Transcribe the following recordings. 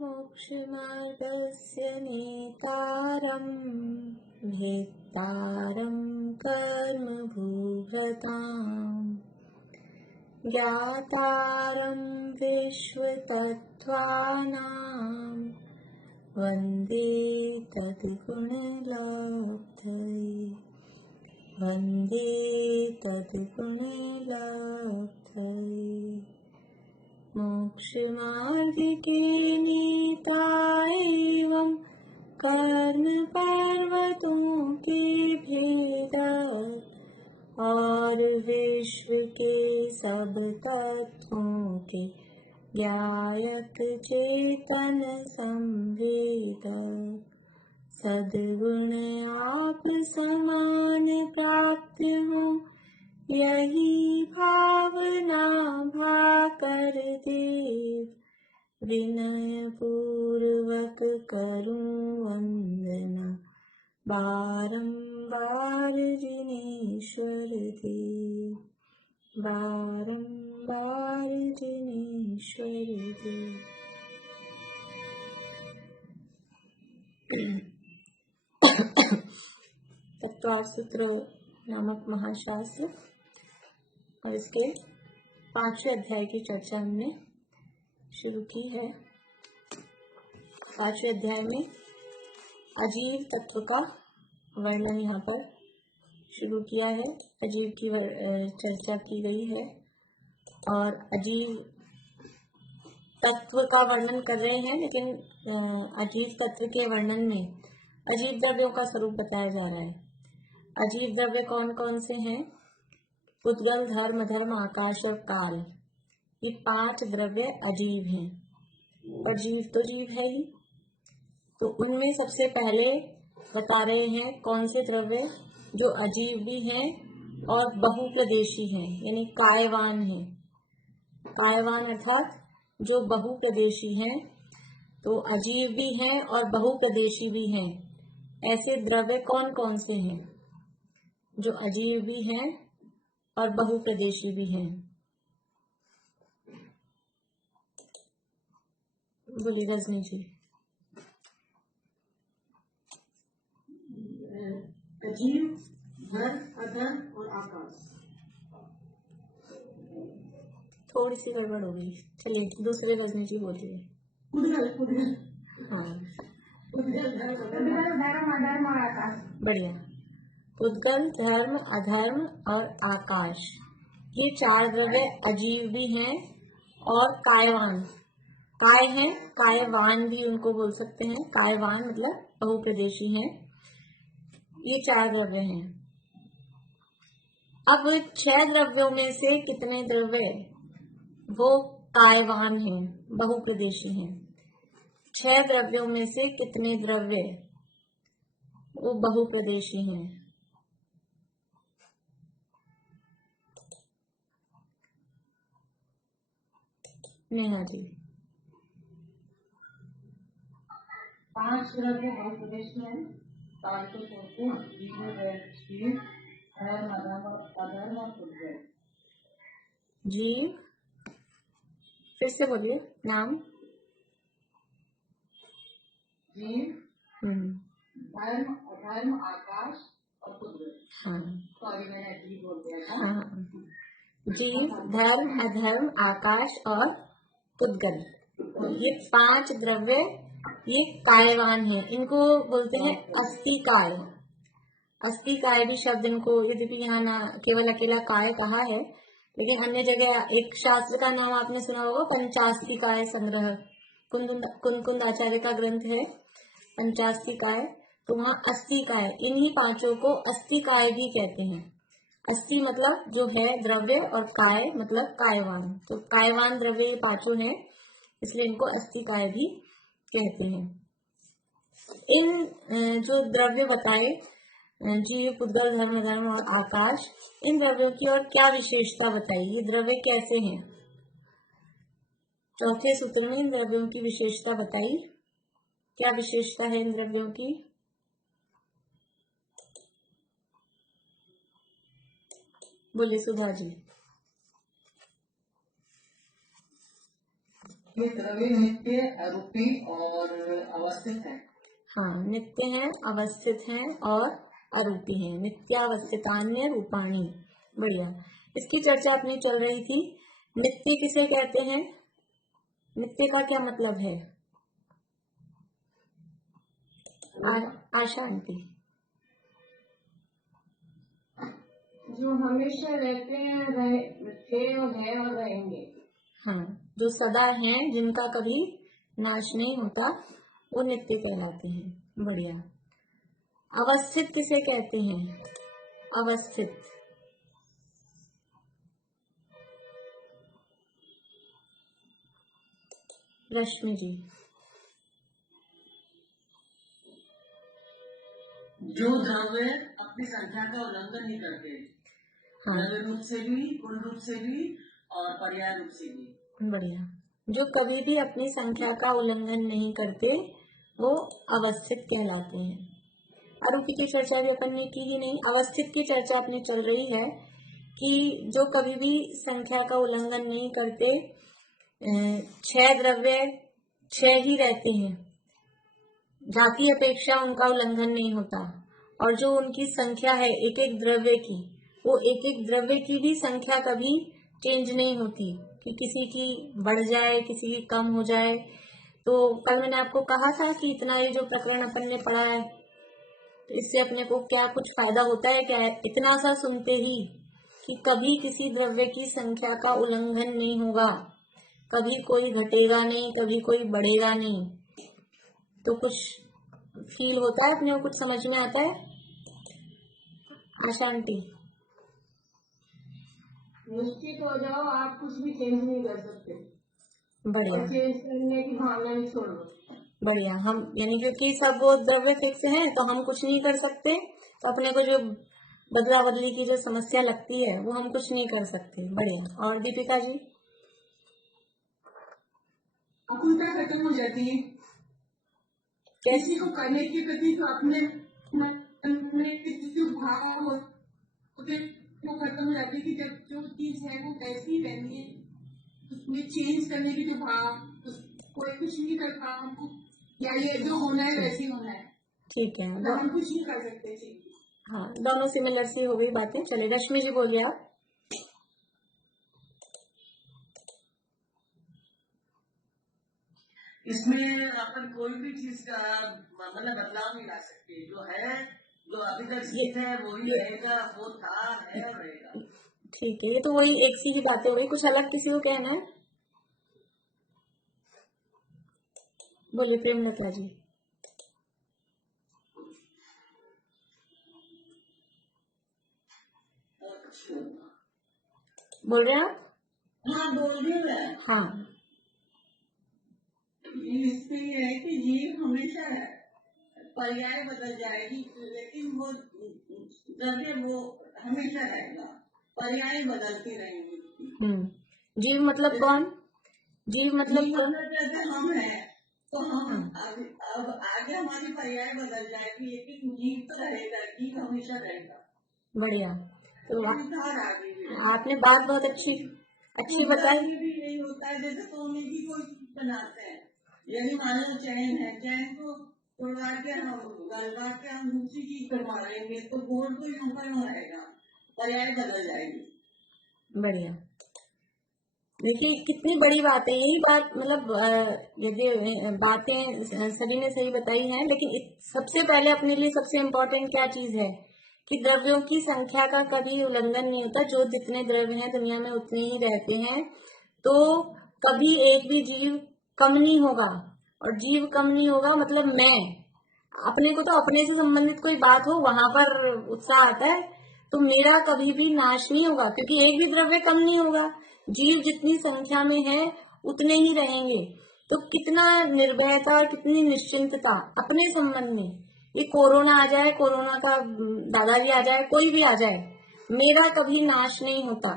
मोक्षमार्गस्य नेतारं भेत्तारं कर्मभूभृताम् ज्ञातारं विश्वतत्त्वानां वन्दे तद्गुणलब्धये वन्दे तद्गुणलब्धये मोक्षमार्गे नीता एवं कर्म पर्वतों के भेद और विश्व के सब तत्वों के ज्ञायक चेतन संवेदक सद्गुण आप समान प्राप्त हो यही भावना भाकर देव विनय पूर्वक करूं वंदना बारंबार जिनेश्वर देव बारंबार जिनेश्वर देव। तत्वार्थ सूत्र नामक महाशास्त्र और इसके 5वें अध्याय की चर्चा हमने शुरू की है। 5वें अध्याय में अजीव तत्व का वर्णन यहाँ पर शुरू किया है। अजीव की चर्चा की गई है और अजीव तत्व का वर्णन कर रहे हैं, लेकिन अजीव तत्व के वर्णन में अजीव द्रव्यों का स्वरूप बताया जा रहा है। अजीव द्रव्य कौन कौन से हैं? उद्गल, धर्म, अधर्म, आकाश और काल, ये 5 द्रव्य अजीव हैं। और जीव तो जीव है ही, तो उनमें सबसे पहले बता रहे हैं कौन से द्रव्य जो अजीव भी हैं और बहुप्रदेशी हैं, यानी कायवान हैं। कायवान अर्थात जो बहुप्रदेशी हैं, तो अजीव भी हैं और बहुप्रदेशी भी हैं। ऐसे द्रव्य कौन कौन से हैं जो अजीव भी हैं और बहुप्रदेशी भी हैं? बोलिए रजनी जी। अजीव, धर्म, अधर्म और आकाश। थोड़ी सी गड़बड़ हो गई, चलिए दूसरे रजनी जी बोलिए। हाँ बढ़िया। उद्गल, धर्म, अधर्म और आकाश, ये 4 द्रव्य अजीव भी हैं और कायवान। काय हैं, कायवान भी उनको बोल सकते हैं। कायवान मतलब बहुप्रदेशी हैं। ये 4 द्रव्य हैं। अब 6 द्रव्यों में से कितने द्रव्य वो कायवान हैं, बहुप्रदेशी हैं? 6 द्रव्यों में से कितने द्रव्य वो बहुप्रदेशी हैं? नेहा जी। 5 द्रव्य बहुप्रदेशी हैं। जी फिर से बोलिए नाम। जीव, धर्म, अधर्म, आकाश और कुदरत। हाँ सॉरी मैंने अजीब बोल दिया था। हाँ, जीव, धर्म, अधर्म, आकाश और उद्गल, ये 5 द्रव्य ये कायवान हैं। इनको बोलते हैं अस्थिकाय। अस्थिकाय भी शब्द इनको, यद्यपि यहाँ ना केवल अकेला काय कहा है, लेकिन अन्य जगह एक शास्त्र का नाम आपने सुना होगा, पंचास्तिकाय संग्रह, कुंद आचार्य का ग्रंथ है पंचास्तिकाय, तो वहाँ अस्थिकाय, इन्हीं 5 को अस्थिकाय भी कहते हैं। अस्थि मतलब जो है द्रव्य और काय मतलब कायवान, तो कायवान द्रव्य ये 5 हैं, इसलिए इनको अस्थिकाय भी कहते हैं। इन जो द्रव्य बताए, जीव, उद्गल, धर्म, धर्म और आकाश, इन द्रव्यों की और क्या विशेषता बताई? ये द्रव्य कैसे हैं? चौथे सूत्र में इन द्रव्यों की विशेषता बताई। क्या विशेषता है इन द्रव्यों की? बोलिए सुधा जी। ये द्रव्य नित्य रूपी और अवस्थित है। हाँ, नित्य है, अवस्थित है और अरूपी है। नित्यावस्थितान्य रूपाणी। बढ़िया। इसकी चर्चा अपनी चल रही थी। नित्य किसे कहते हैं? नित्य का क्या मतलब है? आशा आंटी। जो हमेशा रहते हैं, थे और है और रहेंगे। हाँ, जो सदा हैं, जिनका कभी नाश नहीं होता, वो नित्य कहलाते हैं। बढ़िया। अवस्थित किसे कहते हैं? अवस्थित। रश्मि जी। जो द्रव्य अपनी संख्या का उल्लंघन नहीं करते, हाँ, द्रव्य रूप से भी, गुण रूप से भी और पर्याय रूप से भी। बढ़िया। जो कभी भी अपनी संख्या का उल्लंघन नहीं करते, वो अवस्थित कहलाते हैं। आरोपी की चर्चा भी अपन ने की ही नहीं। अवस्थित की चर्चा अपनी चल रही है कि जो कभी भी संख्या का उल्लंघन नहीं करते, 6 द्रव्य 6 ही रहते हैं, जाति अपेक्षा उनका उल्लंघन नहीं होता, और जो उनकी संख्या है एक एक द्रव्य की, वो एक एक द्रव्य की भी संख्या कभी चेंज नहीं होती कि किसी की बढ़ जाए, किसी की कम हो जाए। तो कल मैंने आपको कहा था कि इतना ये जो प्रकरण अपन ने पढ़ा है, तो इससे अपने को क्या कुछ फायदा होता है क्या? इतना सा सुनते ही कि कभी किसी द्रव्य की संख्या का उल्लंघन नहीं होगा, कभी कोई घटेगा नहीं, कभी कोई बढ़ेगा नहीं, तो कुछ फील होता है अपने को, कुछ समझ में आता है? आशा आंटी। निश्चित हो जाओ, आप कुछ भी चेंज नहीं कर सकते। बढ़िया। और चेंज करने की भावना भी छोड़ दो। बढ़िया। हम यानी क्योंकि सब वो द्रव्य फिक्स हैं, तो हम कुछ नहीं कर सकते, तो अपने को जो बदला बदली की जो समस्या लगती है, वो हम कुछ नहीं कर सकते। बढ़िया। और दीपिका जी? आकुलता खत्म हो जाती है किसी को करने के प्रति, तो अपने जो भाव होते वो खत्म हो जाती है कि जब जो चीज है वो वैसी ही रहती है, उसमें चेंज करने की जो भाव, कोई कुछ नहीं करता हमको, या ये जो होना है वैसे ही होना है। ठीक है, तो हम कुछ नहीं कर सकते जी। हाँ, दोनों सिमिलर सी हो गई बातें। चले, रश्मि जी बोलिए आप। इसमें अपन कोई भी चीज का मतलब बदलाव नहीं ला सकते। जो है, जो अभी तक स्थित है वही रहेगा, वो था, है और रहेगा। ठीक है, ये तो वही एक सी ही बातें हो गई। कुछ अलग किसी को कहना है? बोलिए प्रेमलता जी। बोल रहे हैं आप? हाँ, बोल रही हूँ। हाँ, इसमें ये है कि जीव हमेशा पर्याय बदल जाएगी, लेकिन वो द्रव्य वो हमेशा रहेगा, पर्याय बदलती रहेंगी। जीव मतलब कौन? जीव मतलब कौन? जैसे हम हैं, तो हम अब आगे हमारी पर्याय बदल जाएगी, लेकिन जीव तो रहेगा, जीव हमेशा रहेगा। बढ़िया। तो आगे आपने बात बहुत अच्छी बताई। भी नहीं होता है, जैसे सोने की कोई चीज बनाते हैं, यदि मान लो चैन है, चैन को तोड़वा के हम गलवा के हम दूसरी चीज बनवा लेंगे, तो गोल्ड तो यहाँ पर रहेगा, पर्याय बदल जाएगी। बढ़िया। देखिए कितनी बड़ी बात है, यही बात मतलब यदि बातें सभी ने सही बताई हैं, लेकिन सबसे पहले अपने लिए सबसे इम्पोर्टेंट क्या चीज है कि द्रव्यों की संख्या का कभी उल्लंघन नहीं होता। जो जितने द्रव्य हैं दुनिया में उतने ही रहते हैं, तो कभी एक भी जीव कम नहीं होगा। और जीव कम नहीं होगा मतलब मैं, अपने को तो अपने से संबंधित कोई बात हो वहां पर उत्साह आता है, तो मेरा कभी भी नाश नहीं होगा, क्योंकि एक भी द्रव्य कम नहीं होगा। जीव जितनी संख्या में है उतने ही रहेंगे। तो कितना निर्भयता और कितनी निश्चिंतता अपने संबंध में। ये कोरोना आ जाए, कोरोना का दादाजी आ जाए, कोई भी आ जाए, मेरा कभी नाश नहीं होता,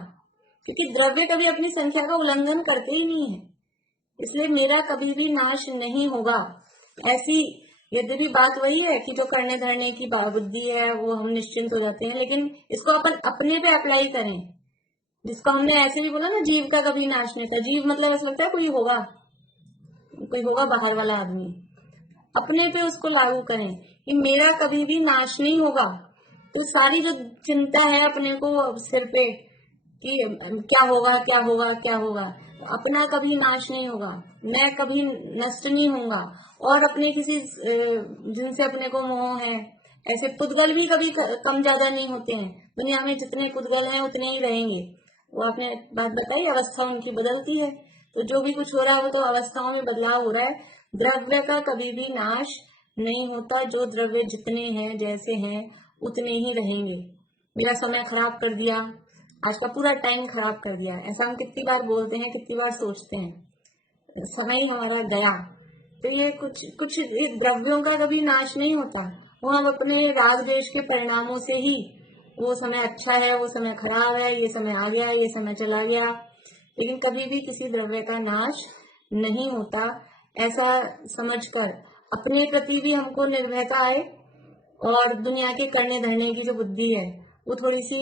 क्योंकि द्रव्य कभी अपनी संख्या का उल्लंघन करते ही नहीं है, इसलिए मेरा कभी भी नाश नहीं होगा। ऐसी यद्यपि बात वही है कि जो करने धरने की बुद्धि है वो हम निश्चिंत हो जाते हैं, लेकिन इसको अपन अपने पे अप्लाई करें। जिसको हमने ऐसे भी बोला ना, जीव का कभी नाश नहीं था। जीव मतलब ऐसा लगता है कोई होगा, कोई होगा बाहर वाला आदमी, अपने पे उसको लागू करें कि मेरा कभी भी नाश नहीं होगा। तो सारी जो चिंता है अपने को सिर पे कि क्या होगा क्या होगा क्या होगा, अपना कभी नाश नहीं होगा, मैं कभी नष्ट नहीं होऊंगा। और अपने किसी जिनसे अपने को मोह है, ऐसे पुद्गल भी कभी कम ज्यादा नहीं होते हैं। दुनिया में जितने पुद्गल हैं उतने ही रहेंगे। वो आपने बात बताई, अवस्था उनकी बदलती है। तो जो भी कुछ हो रहा है वो तो अवस्थाओं में बदलाव हो रहा है। द्रव्य का कभी भी नाश नहीं होता। जो द्रव्य जितने हैं जैसे हैं उतने ही रहेंगे। मेरा समय खराब कर दिया, आज का पूरा टाइम खराब कर दिया, ऐसा हम कितनी बार बोलते हैं, कितनी बार सोचते हैं। समय हमारा गया। तो ये कुछ कुछ द्रव्यों का कभी नाश नहीं होता। वो हम अपने राग द्वेष के परिणामों से ही, वो समय अच्छा है, वो समय खराब है, ये समय आ गया, ये समय चला गया, लेकिन कभी भी किसी द्रव्य का नाश नहीं होता। ऐसा समझकर अपने प्रति भी हमको निर्भयता आए, और दुनिया के करने धरने की जो बुद्धि है वो थोड़ी सी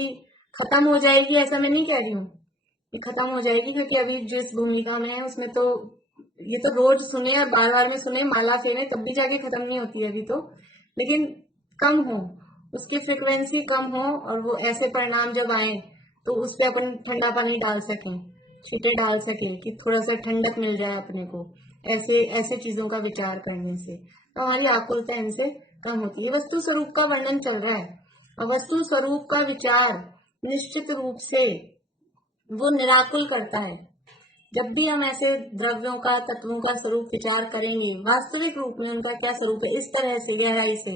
खत्म हो जाएगी। ऐसा मैं नहीं कह रही हूँ, ये खत्म हो जाएगी, क्योंकि अभी जिस भूमिका में है उसमें तो ये तो रोज सुने, बार बार में सुने, माला फेरे, तब भी जाके खत्म नहीं होती है अभी तो। लेकिन कम हो, उसकी फ्रिक्वेंसी कम हो, और वो ऐसे परिणाम जब आए तो उस पर अपन ठंडा पानी डाल सकें, छींटे डाल सके कि थोड़ा सा ठंडक मिल जाए अपने को, ऐसे ऐसे चीजों का विचार करने से। तो हमारी आकुलता इनसे कम होती है। वस्तु स्वरूप का वर्णन चल रहा है, और वस्तु स्वरूप का विचार निश्चित रूप से वो निराकुल करता है। जब भी हम ऐसे द्रव्यों का, तत्वों का स्वरूप विचार करेंगे, वास्तविक रूप में उनका क्या स्वरूप है, इस तरह से गहराई से,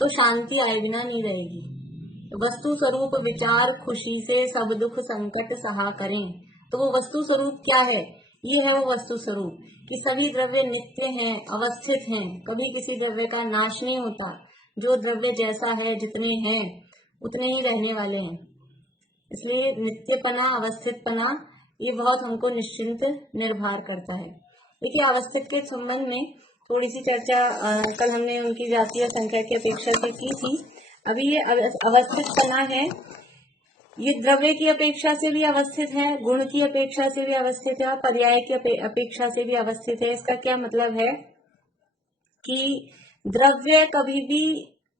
तो शांति आए बिना नहीं रहेगी। वस्तु स्वरूप विचार खुशी से सब दुख संकट सहा करें। तो वो वस्तु स्वरूप क्या है? ये है वो वस्तु स्वरूप कि सभी द्रव्य नित्य हैं, अवस्थित हैं, कभी किसी द्रव्य का नाश नहीं होता। जो द्रव्य जैसा है, जितने हैं उतने ही रहने वाले हैं। इसलिए नित्यपना, अवस्थितपना, ये बहुत हमको निश्चिंत निर्भर करता है। देखिए, अवस्थित के संबंध में थोड़ी सी चर्चा कल हमने उनकी जातीय संख्या की अपेक्षा से की थी। अभी ये अवस्थितपना है, ये द्रव्य की अपेक्षा से भी अवस्थित है, गुण की अपेक्षा से भी अवस्थित है, और पर्याय की अपेक्षा से भी अवस्थित है। इसका क्या मतलब है कि द्रव्य कभी भी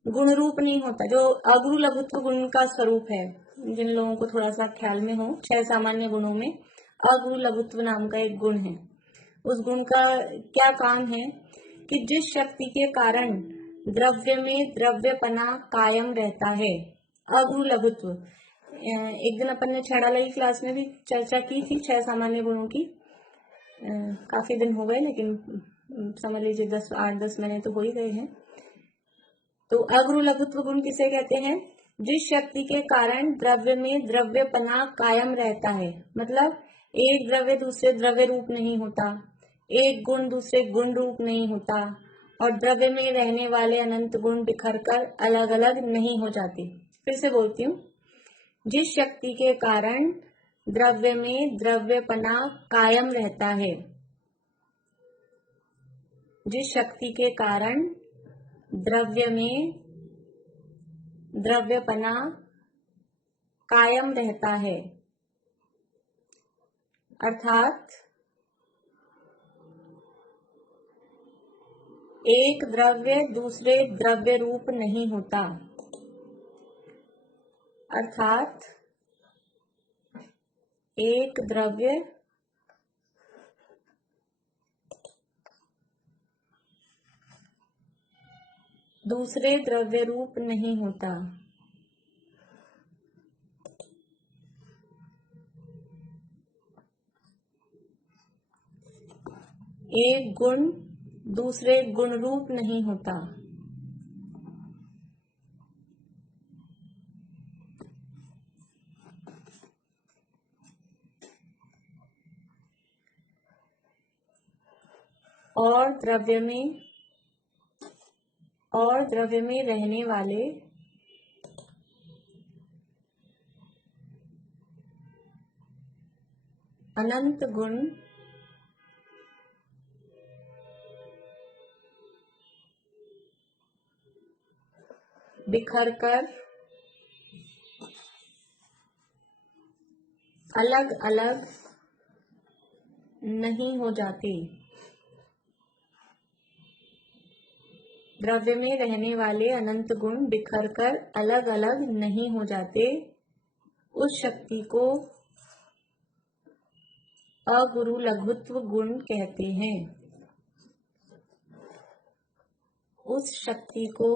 गुण रूप नहीं होता। जो अगुरु लघुत्व गुण का स्वरूप है, जिन लोगों को थोड़ा सा ख्याल में हो, 6 सामान्य गुणों में अगुरु लघुत्व नाम का एक गुण है। उस गुण का क्या काम है कि जिस शक्ति के कारण द्रव्य में द्रव्यपना कायम रहता है, अगुरु लघुत्व। एक दिन अपन ने छेड़ालई क्लास में भी चर्चा की थी 6 सामान्य गुणों की। काफी दिन हो गए, लेकिन समझ लीजिए 8-10 महीने तो हो ही गए हैं। तो अगुरु लघुत्व गुण किसे कहते हैं? जिस शक्ति के कारण द्रव्य में द्रव्यपना कायम रहता है। मतलब एक द्रव्य दूसरे द्रव्य रूप नहीं होता, एक गुण दूसरे गुण रूप नहीं होता, और द्रव्य में रहने वाले अनंत गुण बिखरकर अलग अलग नहीं हो जाते। फिर से बोलती हूँ, जिस शक्ति के कारण द्रव्य में द्रव्यपना कायम रहता है, जिस शक्ति के कारण द्रव्य में द्रव्यपना कायम रहता है, अर्थात एक द्रव्य दूसरे द्रव्य रूप नहीं होता, अर्थात एक द्रव्य दूसरे द्रव्य रूप नहीं होता। एक गुण दूसरे गुण रूप नहीं होता। और द्रव्य में रहने वाले अनंत गुण बिखरकर अलग अलग नहीं हो जाते। द्रव्य में रहने वाले अनंत गुण बिखर कर अलग अलग नहीं हो जाते, उस शक्ति को अगुरु लघुत्व गुण कहते हैं। उस शक्ति को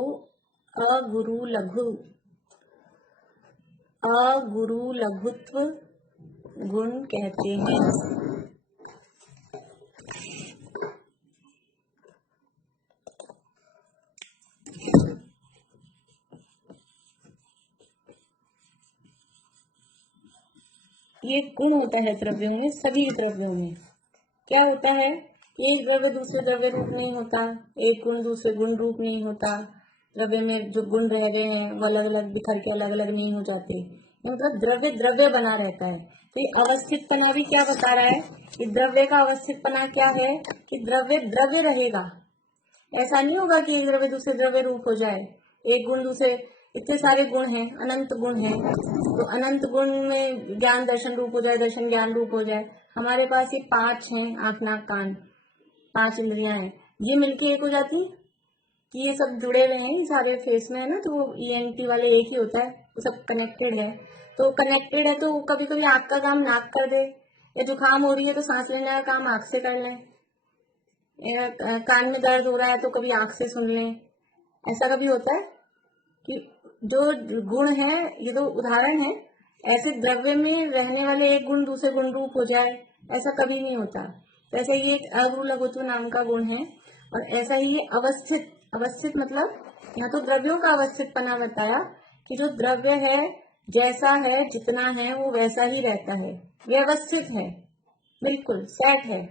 अगुरु लघुत्व गुण कहते हैं। ये गुण होता है द्रव्यों में, सभी द्रव्यों में। क्या होता है? एक द्रव्य दूसरे द्रव्य रूप नहीं होता, एक गुण दूसरे गुण रूप नहीं होता। द्रव्य में जो गुण रह रहे हैं वो अलग अलग बिखर के अलग अलग नहीं हो जाते, मतलब द्रव्य द्रव्य बना रहता है। तो ये अवस्थितपना भी क्या बता रहा है कि द्रव्य का अवस्थितपना क्या है कि द्रव्य द्रव्य रहेगा। ऐसा नहीं होगा कि एक द्रव्य दूसरे द्रव्य रूप हो जाए, एक गुण दूसरे, इतने सारे गुण हैं, अनंत गुण हैं, तो अनंत गुण में ज्ञान दर्शन रूप हो जाए, दर्शन ज्ञान रूप हो जाए। हमारे पास ये 5 हैं, आंख नाक कान, 5 इंद्रियां हैं, ये मिलके एक हो जाती कि ये सब जुड़े हुए हैं, सारे फेस में है ना, तो वो ENT वाले एक ही होता है, वो सब कनेक्टेड है। तो कनेक्टेड है तो कभी कभी आंख का काम नाक कर दे, या जुकाम हो रही है तो सांस लेने का काम आंख से कर लें, कान में दर्द हो रहा है तो कभी आंख से सुन लें। ऐसा कभी होता है कि जो गुण है, ये तो उदाहरण है, ऐसे द्रव्य में रहने वाले एक गुण दूसरे गुण रूप हो जाए, ऐसा कभी नहीं होता। तो ऐसे ये एक अगुरु लघुत्व नाम का गुण है। और ऐसा ही ये अवस्थित, अवस्थित मतलब यहाँ तो द्रव्यों का अवस्थितपना बताया कि जो द्रव्य है जैसा है जितना है वो वैसा ही रहता है, व्यवस्थित है, बिल्कुल सेट है।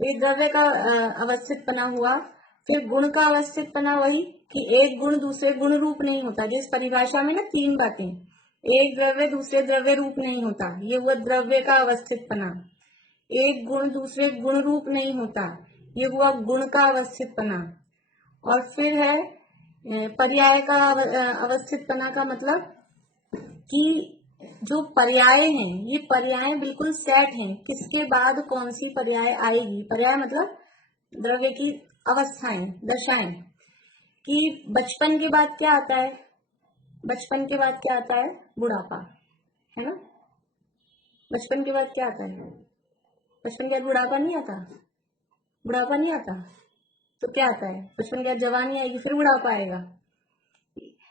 तो ये द्रव्य का अवस्थितपना हुआ। फिर गुण का अवस्थितपना वही कि एक गुण दूसरे गुण रूप नहीं होता। जिस परिभाषा में ना 3 बातें, एक द्रव्य दूसरे द्रव्य रूप नहीं होता, ये हुआ द्रव्य का अवस्थितपना। एक गुण दूसरे गुण रूप नहीं होता, ये हुआ गुण का अवस्थितपना। और फिर है पर्याय का अवस्थितपना का मतलब कि जो पर्याय हैं, ये पर्याय बिल्कुल सेट हैं, किसके बाद कौन सी पर्याय आएगी। पर्याय मतलब द्रव्य की अवस्थाएं, दशाएं, कि बचपन के बाद क्या आता है, बचपन के बाद क्या आता है, बुढ़ापा, है ना। बचपन के बाद क्या आता है, बचपन के बाद बुढ़ापा नहीं आता, बुढ़ापा नहीं आता, तो क्या आता है, बचपन के बाद जवानी आएगी फिर बुढ़ापा आएगा।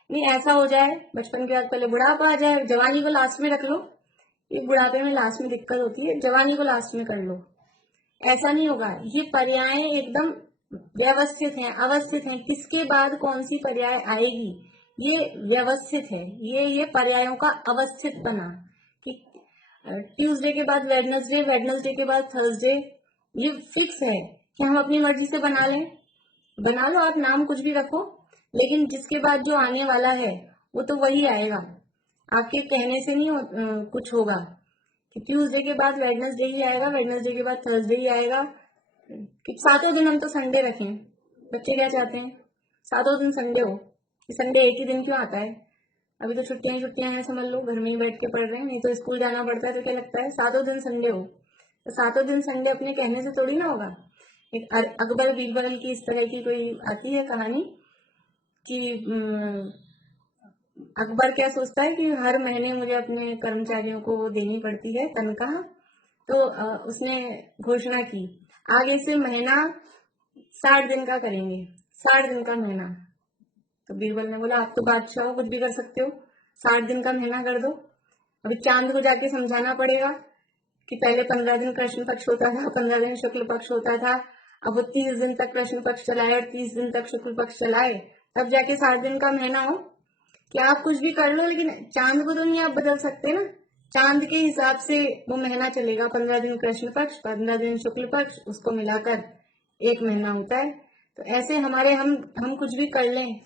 नहीं ऐसा हो जाए बचपन के बाद पहले बुढ़ापा आ जाए, जवानी को लास्ट में रख लो, ये बुढ़ापे में लास्ट में दिक्कत होती है, जवानी को लास्ट में कर लो, ऐसा नहीं होगा। ये पर्याय एकदम व्यवस्थित हैं, अवस्थित हैं, किसके बाद कौन सी पर्याय आएगी ये व्यवस्थित है। ये पर्यायों का अवस्थितपना कि ट्यूसडे के बाद वेडनेसडे, वेडनेसडे के बाद थर्सडे, ये फिक्स है कि हम अपनी मर्जी से बना लें, बना लो आप, नाम कुछ भी रखो, लेकिन जिसके बाद जो आने वाला है वो तो वही आएगा, आपके कहने से नहीं कुछ होगा कि ट्यूसडे के बाद वेडनेसडे ही आएगा, वेडनेसडे के बाद थर्सडे ही आएगा। कि 7 दिन हम तो संडे रखें, बच्चे क्या चाहते हैं 7 दिन संडे हो, कि संडे एक ही दिन क्यों आता है, अभी तो छुट्टियां हैं, समझ लो घर में ही बैठ के पढ़ रहे हैं, नहीं तो स्कूल जाना पड़ता है, तो क्या लगता है 7 दिन संडे हो, तो 7 दिन संडे अपने कहने से थोड़ी ना होगा। एक अकबर बीरबल की इस तरह की कोई आती है कहानी कि अकबर क्या सोचता है कि हर महीने मुझे अपने कर्मचारियों को देनी पड़ती है तनख्वाह, तो उसने घोषणा की आगे से महीना 60 दिन का करेंगे, 60 दिन का महीना। तो बीरबल ने बोला आप तो बादशाह हो, कुछ भी कर सकते हो, 60 दिन का महीना कर दो। अभी चांद को जाके समझाना पड़ेगा कि पहले 15 दिन कृष्ण पक्ष होता था, 15 दिन शुक्ल पक्ष होता था, अब वो 30 दिन तक कृष्ण पक्ष चलाए और 30 दिन तक शुक्ल पक्ष चलाए, तब जाके 60 दिन का महीना हो। कि आप कुछ भी कर लो लेकिन चांद को तो नहीं आप बदल सकते ना, चांद के हिसाब से वो महीना चलेगा, 15 दिन कृष्ण पक्ष, 15 दिन शुक्ल पक्ष, उसको मिलाकर एक महीना होता है। तो ऐसे हमारे हम कुछ भी कर लें,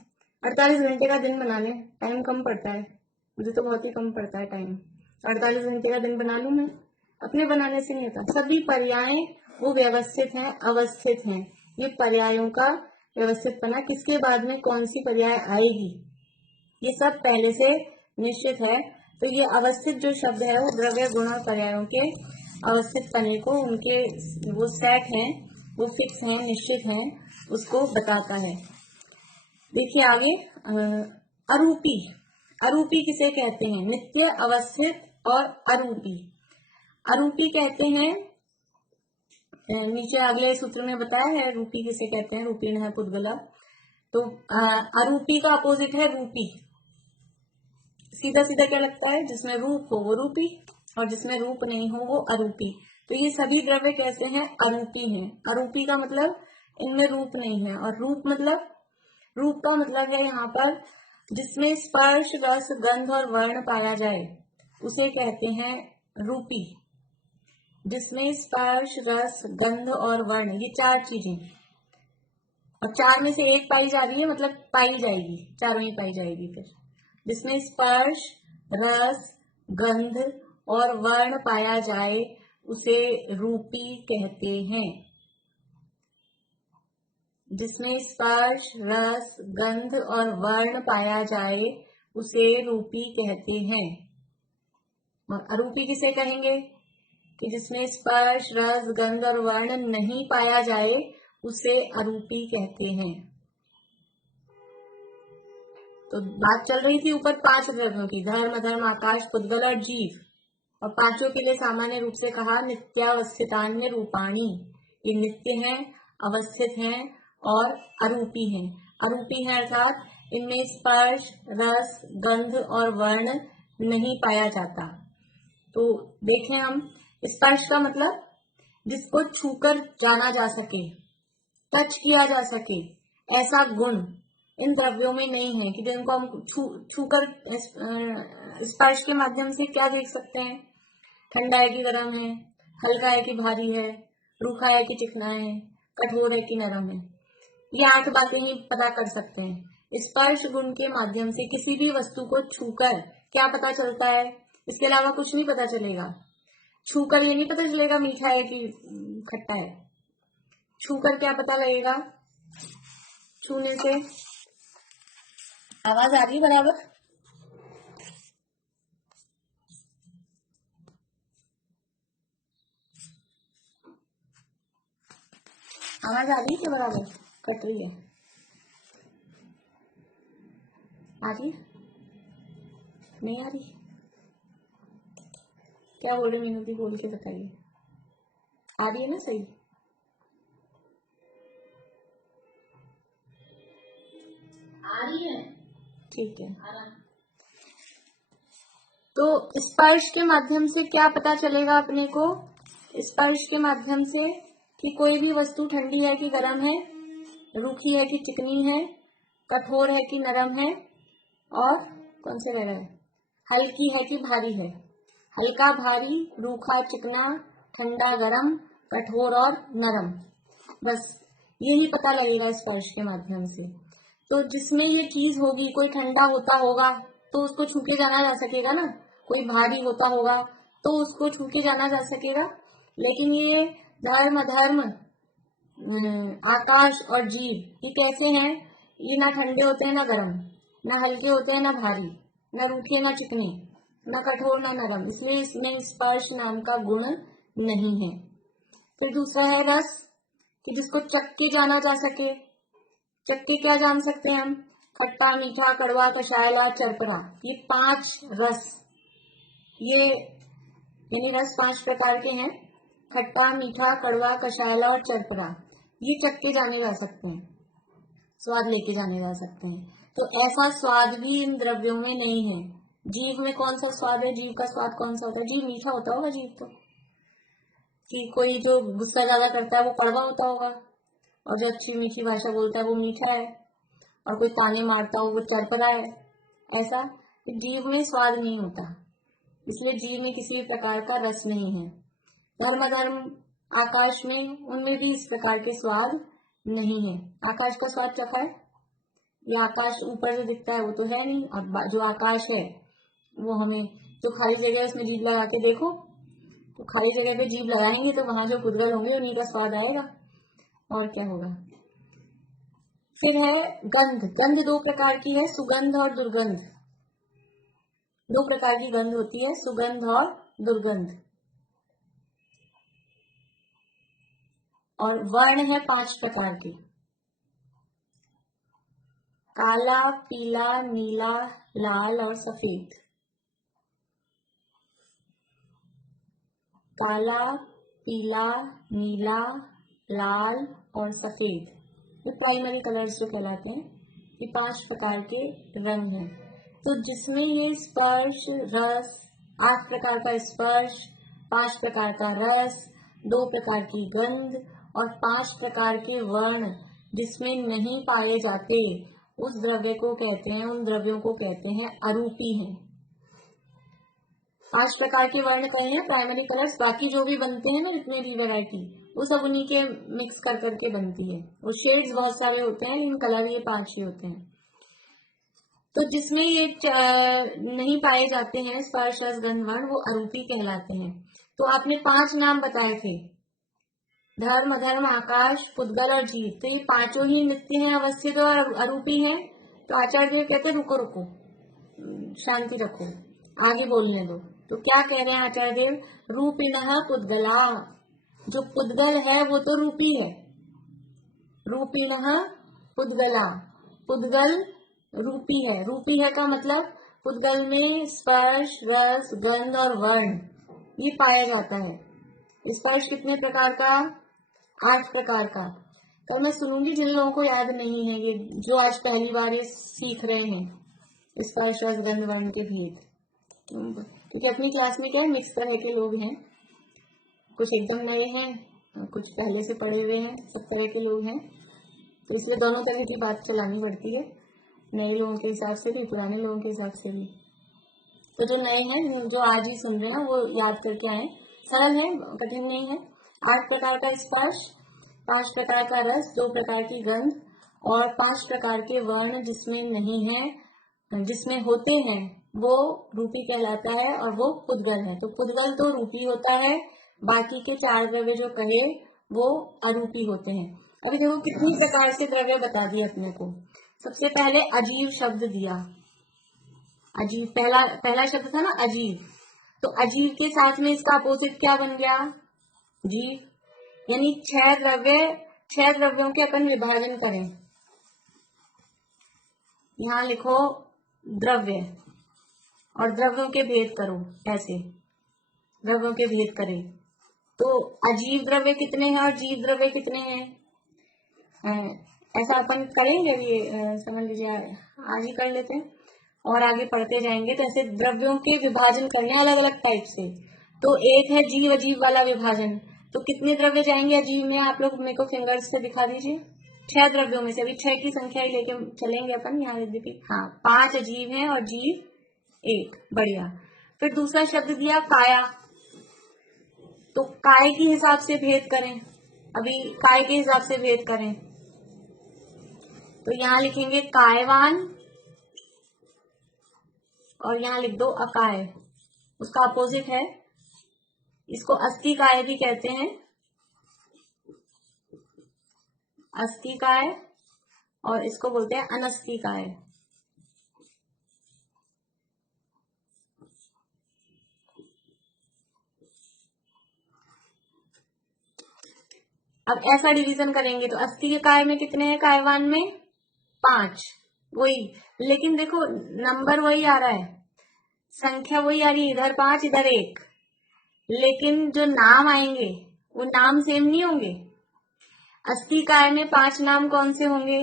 48 घंटे का दिन बना लें, टाइम कम पड़ता है, मुझे तो बहुत ही कम पड़ता है टाइम, 48 घंटे का दिन बना लूं मैं, अपने बनाने से नहीं होता। सभी पर्याय वो व्यवस्थित हैं, अवस्थित हैं। ये पर्यायों का व्यवस्थितपना, किसके बाद में कौन सी पर्याय आएगी, ये सब पहले से निश्चित है। तो ये अवस्थित जो शब्द है वो द्रव्य गुण और पर्यायों के अवस्थित पने को, उनके वो सेट हैं, वो फिक्स हैं, निश्चित हैं, उसको बताता है। देखिए आगे, अरूपी। अरूपी किसे कहते हैं? नित्य, अवस्थित और अरूपी। अरूपी कहते हैं, नीचे अगले सूत्र में बताया है रूपी किसे कहते हैं, रूपीण है पुद्गला। तो अरूपी का अपोजिट है रूपी। सीधा सीधा क्या लगता है? जिसमें रूप हो वो रूपी और जिसमें रूप नहीं हो वो अरूपी। तो ये सभी द्रव्य कैसे हैं? अरूपी हैं। अरूपी का मतलब इनमें रूप नहीं है, और रूप का मतलब है यहाँ पर जिसमें स्पर्श, रस, गंध और वर्ण पाया जाए उसे कहते हैं रूपी। जिसमें स्पर्श, रस, गंध और वर्ण, ये चार चीजें, और चार में से एक पाई जा रही है, मतलब पाई जाएगी, चारों ही पाई जाएगी। फिर जिसमें स्पर्श, रस, गंध और वर्ण पाया जाए उसे रूपी कहते हैं। जिसमें स्पर्श, रस, गंध और वर्ण पाया जाए उसे रूपी कहते हैं। और अरूपी किसे कहेंगे? कि जिसमें स्पर्श, रस, गंध और वर्ण नहीं पाया जाए उसे अरूपी कहते हैं। तो बात चल रही थी ऊपर 5 द्रव्यों की, धर्म, अधर्म, आकाश, पुद्गल और जीव। और पांचों के लिए सामान्य रूप से कहा नित्यावस्थितान्य रूपाणी। ये नित्य हैं, अवस्थित हैं और अरूपी हैं। अरूपी हैं अर्थात इनमें स्पर्श, रस, गंध और वर्ण नहीं पाया जाता। तो देखें हम, स्पर्श का मतलब जिसको छूकर जाना जा सके, टच किया जा सके, ऐसा गुण इन द्रव्यों में नहीं है कि जिनको हम छूकर स्पर्श के माध्यम से क्या देख सकते हैं? ठंडा है कि गर्म है, हल्का है कि भारी है, रूखा है कि चिकना है, कठोर है कि नरम है, ये 8 बातें ही पता कर सकते हैं। स्पर्श गुण के माध्यम से किसी भी वस्तु को छूकर क्या पता चलता है? इसके अलावा कुछ नहीं पता चलेगा। छूकर ये नहीं पता चलेगा मीठा है कि खट्टा है। छूकर क्या पता लगेगा? छूने से आवाज आ रही है बराबर? आवाज आ रही है क्या बराबर? कट रही है? आ रही है? नहीं आ रही? क्या बोल रहे मीनू, बोल के बताइए। आ रही है ना सही? आ रही है, ठीक है। तो स्पर्श के माध्यम से क्या पता चलेगा अपने को? स्पर्श के माध्यम से कि कोई भी वस्तु ठंडी है कि गर्म है, रूखी है कि चिकनी है, कठोर है कि नरम है, और कौन से रह रहा है, हल्की है कि भारी है। हल्का, भारी, रूखा, चिकना, ठंडा, गरम, कठोर और नरम, बस यही पता लगेगा स्पर्श के माध्यम से। तो जिसमें ये चीज होगी, कोई ठंडा होता होगा तो उसको छू के जाना जा सकेगा ना, कोई भारी होता होगा तो उसको छू के जाना जा सकेगा। लेकिन ये धर्म, अधर्म, आकाश और जीव, ये कैसे हैं? ये ना ठंडे होते हैं ना गर्म, ना हल्के होते हैं ना भारी, ना रूखे ना चिकने, ना कठोर ना नरम, इसलिए इसमें स्पर्श नाम का गुण नहीं है। फिर दूसरा है रस, कि जिसको चख के जाना जा सके। चख के क्या जान सकते हैं हम? खट्टा, मीठा, कड़वा, कषायला, चरपरा, ये 5 रस, ये यानी रस 5 प्रकार के हैं। खट्टा, मीठा, कड़वा, कषायला और चरपरा, ये चख के जाने जा सकते हैं, स्वाद लेके जाने जा सकते हैं। तो ऐसा स्वाद भी इन द्रव्यों में नहीं है। जीव में कौन सा स्वाद है? जीव का स्वाद कौन सा होता है? जीव मीठा होता होगा जीव तो, कि कोई जो गुस्सा ज्यादा करता है वो कड़वा होता होगा, और जो अच्छी मीठी भाषा बोलता है वो मीठा है, और कोई ताने मारता हो वो चरपरा है। ऐसा जीव में स्वाद नहीं होता, इसलिए जीव में किसी भी प्रकार का रस नहीं है। धर्म, अधर्म, आकाश में, उनमें भी इस प्रकार के स्वाद नहीं है। आकाश का स्वाद चखा है? ये आकाश ऊपर जो दिखता है वो तो है नहीं, और जो आकाश है वो हमें, जो खाली जगह है उसमें जीभ लगा के देखो, तो खाली जगह पे जीभ लगाएंगे तो वहां जो पुद्गल होंगे उन्हीं का स्वाद आएगा, और क्या होगा। फिर है गंध। गंध 2 प्रकार की है, सुगंध और दुर्गंध। 2 प्रकार की गंध होती है, सुगंध और दुर्गंध। और वर्ण है 5 प्रकार के। काला, पीला, नीला, लाल और सफेद। काला, पीला, नीला, लाल और सफेद, ये प्राइमरी कलर्स जो कहलाते हैं। ये 5 प्रकार के रंग हैं। तो जिसमें ये स्पर्श, रस, 8 प्रकार का स्पर्श, 5 प्रकार का रस, 2 प्रकार की गंध और 5 प्रकार के वर्ण जिसमें नहीं पाए जाते, उस द्रव्य को कहते हैं, उन द्रव्यों को कहते हैं अरूपी हैं। 5 प्रकार के वर्ण कहे हैं प्राइमरी कलर्स, बाकी जो भी बनते हैं ना जितने भी वैरायटी, वो सब उन्हीं के मिक्स कर करके बनती है। वो शेड्स बहुत सारे होते हैं लेकिन कलर ये 5 ही होते हैं। तो जिसमें ये नहीं पाए जाते हैं स्पर्श, रस, गंध, वर्ण, वो अरूपी कहलाते हैं। तो आपने 5 नाम बताए थे, धर्म, अधर्म, आकाश, पुद्गल और जीव। तो ये 5 ही नित्य हैं, अवस्थित और अरूपी हैं। तो आचार्य कहते हैं रुको रुको, शांति रखो, आगे बोलने दो। तो क्या कह रहे हैं आचार्य देव? रूपिणः पुद्गला, जो पुद्गल है वो तो रूपी है। रूपिणः पुद्गला, पुद्गल रूपी है। रूपी है का मतलब पुद्गल में स्पर्श, रस, गंध और वर्ण ये पाया जाता है। स्पर्श कितने प्रकार का? 8 प्रकार का। कल मैं सुनूंगी जिन लोगों को याद नहीं है, ये जो आज पहली बार ये सीख रहे हैं स्पर्श, रस, गंध, वर्ण के भेद। क्योंकि अपनी क्लास में क्या है, मिक्स तरह के लोग हैं, कुछ एकदम नए हैं, कुछ पहले से पढ़े हुए हैं, सब तरह के लोग हैं। तो इसलिए दोनों तरह की बात चलानी पड़ती है, नए लोगों के हिसाब से भी, पुराने लोगों के हिसाब से भी। तो जो नए हैं, जो आज ही सुन रहे हैं, वो याद करके आए। सरल है, कठिन नहीं है। 8 प्रकार का स्पर्श, 5 प्रकार का रस, 2 प्रकार की गंध और 5 प्रकार के वर्ण जिसमें नहीं है, जिसमें होते हैं वो रूपी कहलाता है और वो पुद्गल है। तो पुद्गल तो रूपी होता है, बाकी के 4 द्रव्य जो कहे वो अरूपी होते हैं। अभी देखो कितनी प्रकार से द्रव्य बता दिए अपने को। सबसे पहले अजीव शब्द दिया। अजीव पहला शब्द था ना, अजीव। तो अजीव के साथ में इसका अपोजिट क्या बन गया? जीव। यानी 6 द्रव्यों के अपन विभाजन करें। यहाँ लिखो द्रव्य और द्रव्यों के भेद करो, ऐसे द्रव्यों के भेद करें। तो अजीव द्रव्य कितने हैं और जीव द्रव्य कितने हैं? ऐसा अपन करेंगे, ये समझ लीजिए, आज ही कर लेते हैं और आगे पढ़ते जाएंगे। तो ऐसे द्रव्यों के विभाजन करने अलग अलग टाइप से। तो एक है जीव अजीव वाला विभाजन। तो कितने द्रव्य जाएंगे अजीव में? आप लोग मेरे को फिंगर्स से दिखा दीजिए। 6 द्रव्यों में से अभी 6 की संख्या ही लेके चलेंगे अपन। यहाँ यद्यपि हाँ 5 अजीव हैं और जीव 1। बढ़िया। फिर दूसरा शब्द दिया काया। तो काय के हिसाब से भेद करें। अभी काय के हिसाब से भेद करें तो यहाँ लिखेंगे कायवान और यहाँ लिख दो अकाय। उसका अपोजिट है, इसको अस्थिकाय भी कहते हैं, अस्थिकाय, और इसको बोलते हैं अनस्थिकाय। अब ऐसा डिवीजन करेंगे तो अस्थिकाय में कितने हैं? कायवान में 5, वही। लेकिन देखो नंबर वही आ रहा है, संख्या वही आ रही है, इधर 5 इधर 1, लेकिन जो नाम आएंगे वो नाम सेम नहीं होंगे। अस्थिकाय में 5 नाम कौन से होंगे?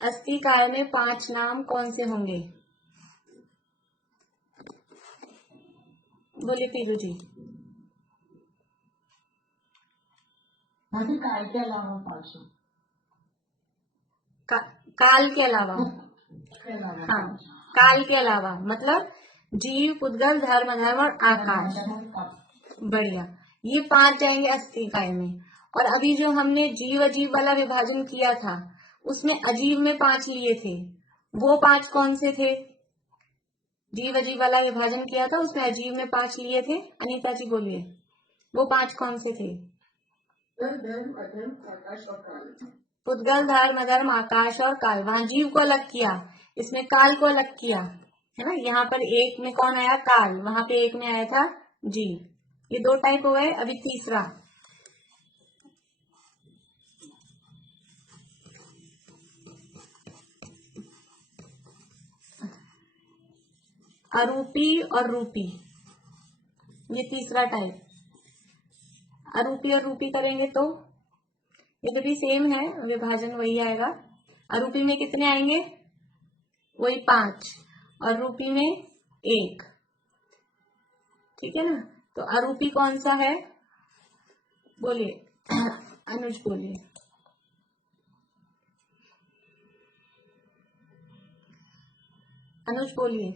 अस्थिकाय में 5 नाम कौन से होंगे? बोले पीरू जी। काल के अलावा 5 काल के अलावा, हाँ काल के अलावा मतलब जीव, पुद्गल, धर्म, अधर्म और आकाश। बढ़िया, ये 5 जाएंगे अस्थिकाय में। और अभी जो हमने जीव अजीव वाला विभाजन किया था उसमें अजीव में 5 लिए थे, वो 5 कौन से थे? जीव अजीव वाला विभाजन किया था उसमें अजीव में 5 लिए थे। अनीता जी बोलिए, वो 5 कौन से थे? धर्म, अधर्म, आकाश और काल। पुद्गल, धर्म, अधर्म, आकाश और काल। वहां जीव को अलग किया, इसमें काल को अलग किया, है ना। यहाँ पर 1 में कौन आया? काल। वहां पे 1 में आया था जीव। ये 2 टाइप हो गए। अभी तीसरा, अरूपी और रूपी, ये तीसरा टाइप। अरूपी और रूपी करेंगे तो ये भी सेम है, विभाजन वही आएगा। अरूपी में कितने आएंगे? वही 5 और रूपी में 1। ठीक है ना। तो अरूपी कौन सा है? बोलिए अनुज, बोलिए। अनुज बोलिए।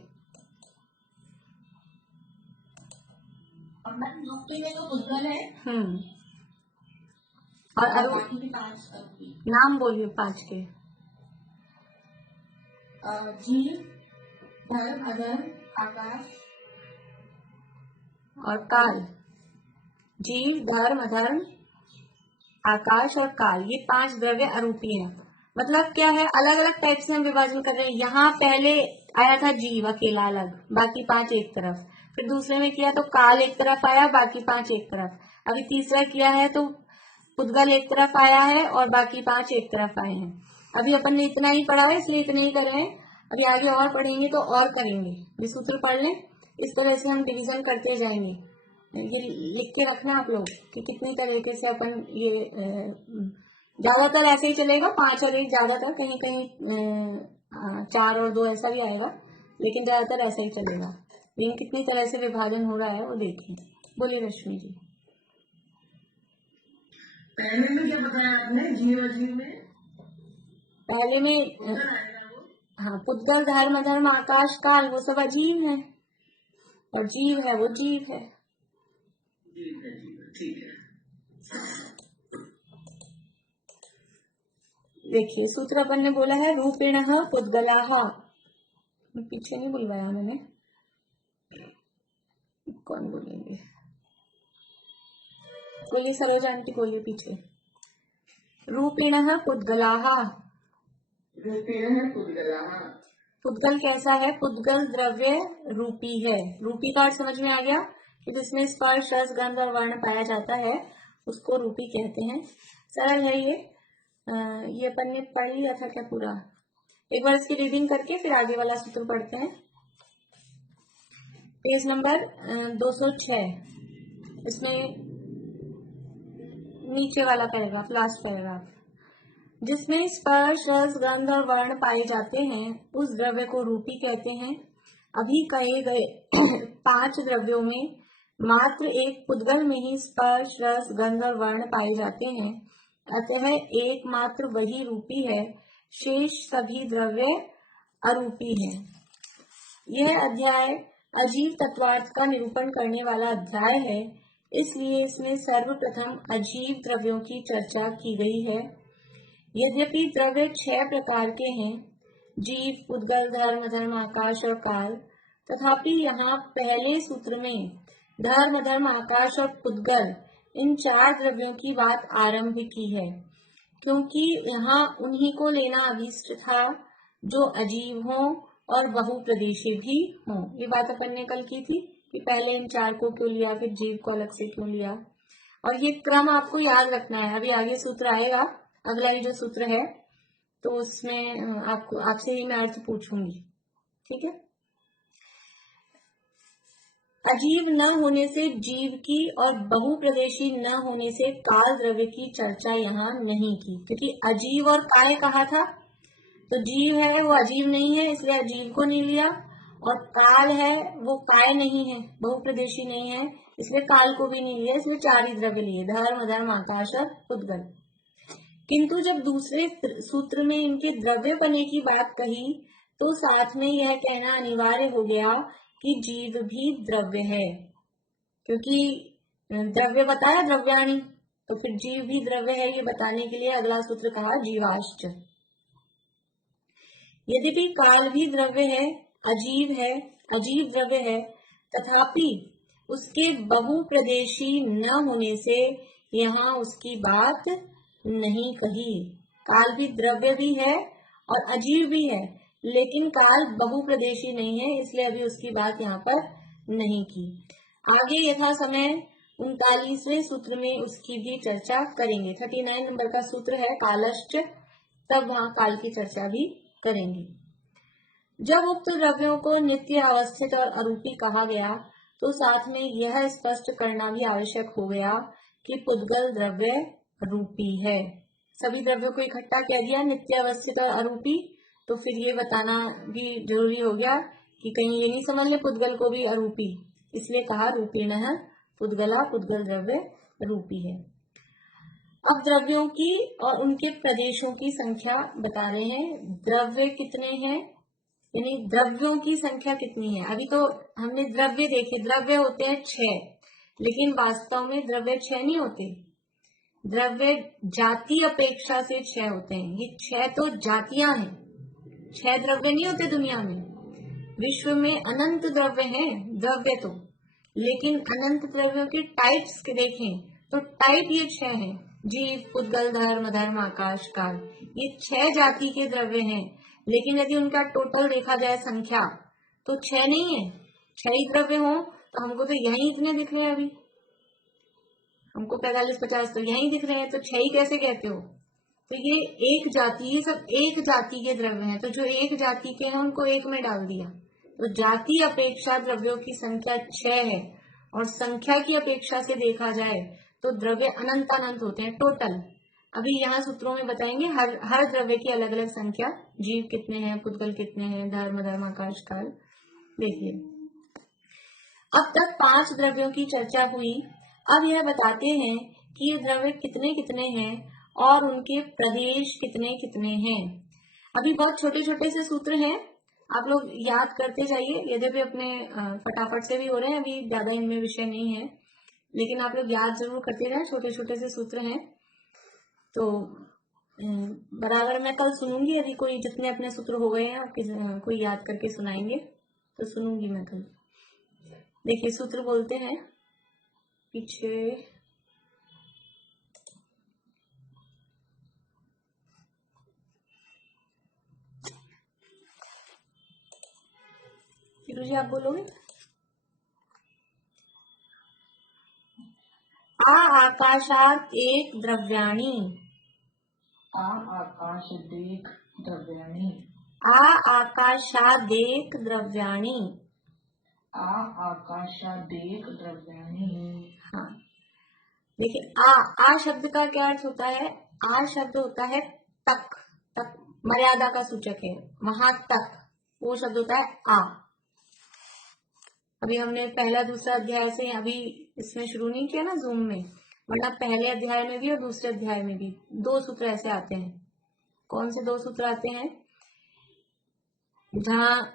रूपी में तो उज्जवल है। और बाकी के 5 अरूपी। नाम बोलिए 5 के। जीव, धर्म, अधर्म, आकाश और काल। जीव, धर्म, अधर्म, आकाश और काल, ये 5 द्रव्य अरूपी हैं। मतलब क्या है, अलग अलग टाइप से हम विभाजन कर रहे हैं। यहाँ पहले आया था जीव अकेला अलग, बाकी 5 एक तरफ। फिर दूसरे में किया तो काल एक तरफ आया, बाकी 5 एक तरफ। अभी तीसरा किया है तो पुद्गल एक तरफ आया है और बाकी 5 एक तरफ आए हैं। अभी अपन ने इतना ही पढ़ा है, इसलिए इतने ही कर रहे हैं। अभी आगे और पढ़ेंगे तो और करेंगे। ये सूत्र पढ़ लें, इस तरह से हम डिवीजन करते जाएंगे। ये लिख के रखना आप लोग कि कितनी तरीके से अपन ये ज्यादातर ऐसे ही चलेगा, 5 और 1 ज्यादातर, कहीं कहीं 4 और 2 ऐसा भी आएगा, लेकिन ज्यादातर ऐसा ही चलेगा। लेकिन कितनी तरह से विभाजन हो रहा है वो देखिए। बोलिए रश्मि जी। पहले में क्या बताया आपने? जीव अजीव में पहले में हाँ, पुद्गल, धर्म, अधर्म, आकाश, काल, वो सब अजीव है, और जीव है वो जीव है। ठीक है। देखिए सूत्र अपन ने बोला है रूपेण पुद्गलाः। पीछे नहीं बुलवाया मैंने, कौन बोलेंगे? बोलिए सरोज आंटी, बोलिए पीछे। रूपेण पुद्गलाः। रूपेण पुद्गलाः। पुद्गल कैसा है? पुद्गल द्रव्य रूपी है। रूपी का अर्थ समझ में आ गया कि जिसमें स्पर्श, रस, गंध और वर्ण पाया जाता है उसको रूपी कहते हैं। सरल है ये अपन ने पढ़ लिया था क्या पूरा? एक बार इसकी रीडिंग करके फिर आगे वाला सूत्र पढ़ते हैं। पेज नंबर 206, इसमें नीचे वाला पैराग्राफ, लास्ट पैराग्राफ। जिसमें स्पर्श, रस, गंध और वर्ण पाए जाते हैं उस द्रव्य को रूपी कहते हैं। अभी कहे गए 5 द्रव्यों में मात्र एक पुद्गल में ही स्पर्श, रस, गंध और वर्ण पाए जाते हैं, अतः एकमात्र वही रूपी है, शेष सभी द्रव्य अरूपी हैं। यह अध्याय अजीव तत्वार्थ का निरूपण करने वाला अध्याय है, इसलिए इसमें सर्वप्रथम अजीव द्रव्यों की चर्चा की गई है। यद्यपि द्रव्य 6 प्रकार के हैं, जीव, पुद्गल, धर्म, अधर्म, आकाश और काल, तथापि यहाँ पहले सूत्र में धर्म, अधर्म, आकाश और पुद्गल इन 4 द्रव्यों की बात आरंभ की है, क्योंकि यहाँ उन्हीं को लेना अभीष्ट था जो अजीव हों और बहुप्रदेशी भी हों। ये बात अपन ने कल की थी कि पहले इन 4 को क्यों लिया, फिर जीव को अलग से क्यों लिया, और ये क्रम आपको याद रखना है। अभी आगे सूत्र आएगा, अगला ही जो सूत्र है, तो उसमें आपसे ही मैं अर्थ पूछूंगी। ठीक है। अजीव न होने से जीव की और बहुप्रदेशी न होने से काल द्रव्य की चर्चा यहाँ नहीं की, क्योंकि अजीव और काय कहा था, तो जीव है वो अजीव नहीं है, इसलिए अजीव को नहीं लिया, और काल है वो काय नहीं है, बहुप्रदेशी नहीं है, इसलिए काल को भी नहीं लिया। इसलिए 4 ही द्रव्य लिए, धर्म, अधर्म, आकाश और पुद्गल। किंतु जब दूसरे सूत्र में इनके द्रव्य बने की बात कही तो साथ में यह कहना अनिवार्य हो गया कि जीव भी द्रव्य है, क्योंकि द्रव्य बताया द्रव्याणि, तो फिर जीव भी द्रव्य है, ये बताने के लिए अगला सूत्र कहा जीवाश्च। यद्यपि काल भी द्रव्य है, अजीव द्रव्य है, तथापि उसके बहुप्रदेशी न होने से यहाँ उसकी बात नहीं कही। काल भी द्रव्य भी है और अजीव भी है, लेकिन काल बहुप्रदेशी नहीं है, इसलिए अभी उसकी बात यहाँ पर नहीं की। आगे यथा समय 39वें सूत्र में उसकी भी चर्चा करेंगे। 39 नंबर का सूत्र है कालश्च, तब वहाँ काल की चर्चा भी करेंगे। जब उक्त द्रव्यों को नित्य, अवस्थित और अरूपी कहा गया तो साथ में यह स्पष्ट करना भी आवश्यक हो गया कि पुद्गल द्रव्य रूपी है। सभी द्रव्यों को इकट्ठा कह दिया नित्य, अवस्थित और अरूपी, तो फिर ये बताना भी जरूरी हो गया कि कहीं ये नहीं समझ ले पुद्गल को भी अरूपी, इसलिए कहा रूपिणः पुद्गला, पुद्गल द्रव्य रूपी है। अब द्रव्यों की और उनके प्रदेशों की संख्या बता रहे हैं। द्रव्य कितने हैं, यानी द्रव्यों की संख्या कितनी है। अभी तो हमने द्रव्य देखे, द्रव्य होते हैं 6, लेकिन वास्तव में द्रव्य 6 नहीं होते। द्रव्य जाति अपेक्षा से 6 होते हैं। ये 6 तो जातियां हैं, 6 द्रव्य नहीं होते दुनिया में। विश्व में अनंत द्रव्य हैं, द्रव्य तो, लेकिन अनंत द्रव्यों की टाइप्स के देखें तो टाइप ये 6 हैं। जीव, पुद्गल, धर्म, अधर्म, आकाश, काल, ये 6 जाति के द्रव्य हैं। लेकिन यदि उनका टोटल देखा जाए संख्या तो 6 नहीं है। 6 ही द्रव्य हो तो हमको तो यही इतने दिख रहे हैं। अभी हमको 45-50 तो यही दिख रहे हैं, तो 6 ही कैसे कहते हो। तो ये एक जाति, ये सब एक जाति के द्रव्य हैं। तो जो एक जाति के हैं उनको एक में डाल दिया। तो जाति अपेक्षा द्रव्यों की संख्या 6 है, और संख्या की अपेक्षा से देखा जाए तो द्रव्य अनंत अनंत होते हैं टोटल। अभी यहाँ सूत्रों में बताएंगे हर द्रव्य की अलग अलग संख्या, जीव कितने हैं, पुद्गल कितने हैं, धर्म, अधर्म, आकाश, काल। देखिए, अब तक 5 द्रव्यों की चर्चा हुई। अब यह बताते हैं कि ये द्रव्य कितने कितने हैं और उनके प्रदेश कितने कितने हैं। अभी बहुत छोटे छोटे से सूत्र हैं, आप लोग याद करते जाइए। यद्यपि अपने फटाफट से भी हो रहे हैं, अभी ज्यादा इनमें विषय नहीं है, लेकिन आप लोग याद जरूर करते रहे। छोटे छोटे से सूत्र हैं, तो बराबर मैं कल सुनूंगी। यदि कोई जितने अपने सूत्र हो गए हैं आप कोई याद करके सुनाएंगे तो सुनूंगी मैं कल। देखिए, सूत्र बोलते हैं पीछे, फिरोजी आप बोलोगे। आकाशात एक द्रव्याणी, आकाशादेक द्रव्याणि, आकाशादेक द्रव्याणी, आकाशादेक द्रव्याणि। हाँ, देखिए आ शब्द का क्या अर्थ होता है। आ शब्द होता है तक, तक मर्यादा का सूचक है, वहां तक वो शब्द होता है आ। अभी हमने पहला दूसरा अध्याय से अभी इसमें शुरू नहीं किया ना जूम में, वरना पहले अध्याय में भी और दूसरे अध्याय में भी 2 सूत्र ऐसे आते हैं। कौन से 2 सूत्र आते हैं, जहाँ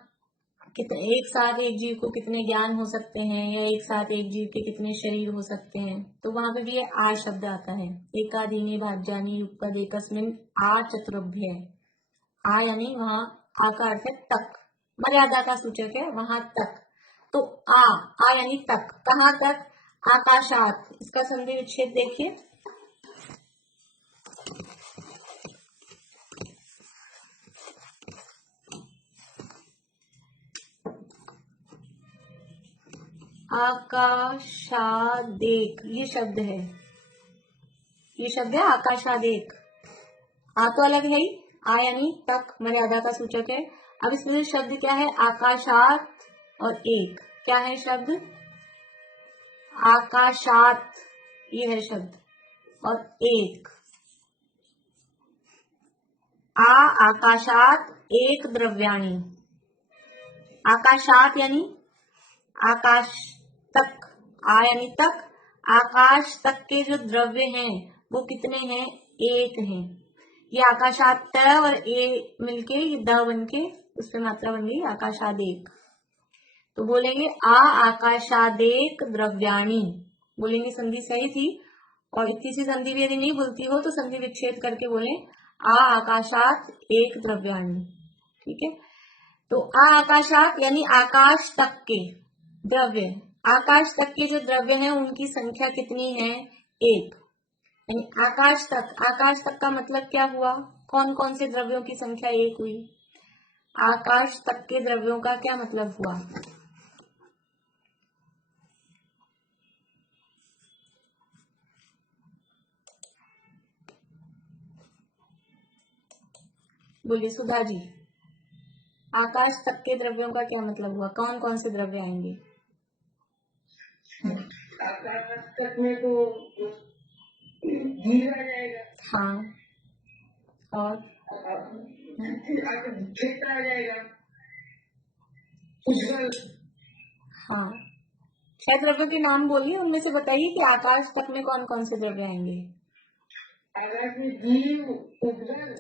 एक साथ एक जीव को कितने ज्ञान हो सकते हैं, या एक साथ एक जीव के कितने शरीर हो सकते हैं, तो वहां पे भी ये आ शब्द आता है। एकादीनी भाज्यानी युगपद एकस्मिन आ चतुर्भ्य। आ यानी वहां आ का अर्थ है तक, मर्यादा का सूचक है, वहां तक। तो आ यानी तक, कहाँ तक, आकाशात। इसका संधि विच्छेद देखिए, आकाशादेक ये शब्द है, ये शब्द है आकाशादेक। आ तो अलग है ही, आ यानी तक, मर्यादा का सूचक है। अब इसमें शब्द क्या है, आकाशात और एक, क्या है शब्द, आकाशात ये है शब्द, और एक, आकाशात एक द्रव्याणी। आकाशात यानी आकाश तक, आ यानी तक, आकाश तक के जो द्रव्य हैं वो कितने हैं, एक हैं। ये आकाशात त और ए मिलके ये द बन के उस पर मात्रा बन गई आकाशादेक। तो बोलेंगे आकाशादेक द्रव्याणी, बोलेंगे संधि सही थी। और इतनी सी संधि भी यदि नहीं बोलती हो तो संधि विच्छेद करके बोले आकाशात एक द्रव्याणी। ठीक है, तो आकाशात यानी आकाश तक के द्रव्य, आकाश तक के जो द्रव्य हैं उनकी संख्या कितनी है, एक। यानी आकाश तक का मतलब क्या हुआ, कौन कौन से द्रव्यों की संख्या एक हुई। आकाश तक के द्रव्यों का क्या मतलब हुआ, बोलिए सुधा जी। आकाश तक के द्रव्यों का क्या मतलब हुआ? कौन कौन से द्रव्य आएंगे? आकाश तक में तो जीव आ जाएगा। हाँ, और फिर आगे क्षेत्र आ जाएगा, उज्जवल। हाँ, 6 द्रव्यों के नाम बोलिए, उनमें से बताइए कि आकाश तक में कौन कौन से द्रव्य आएंगे। आकाश में जीव, उज्जवल,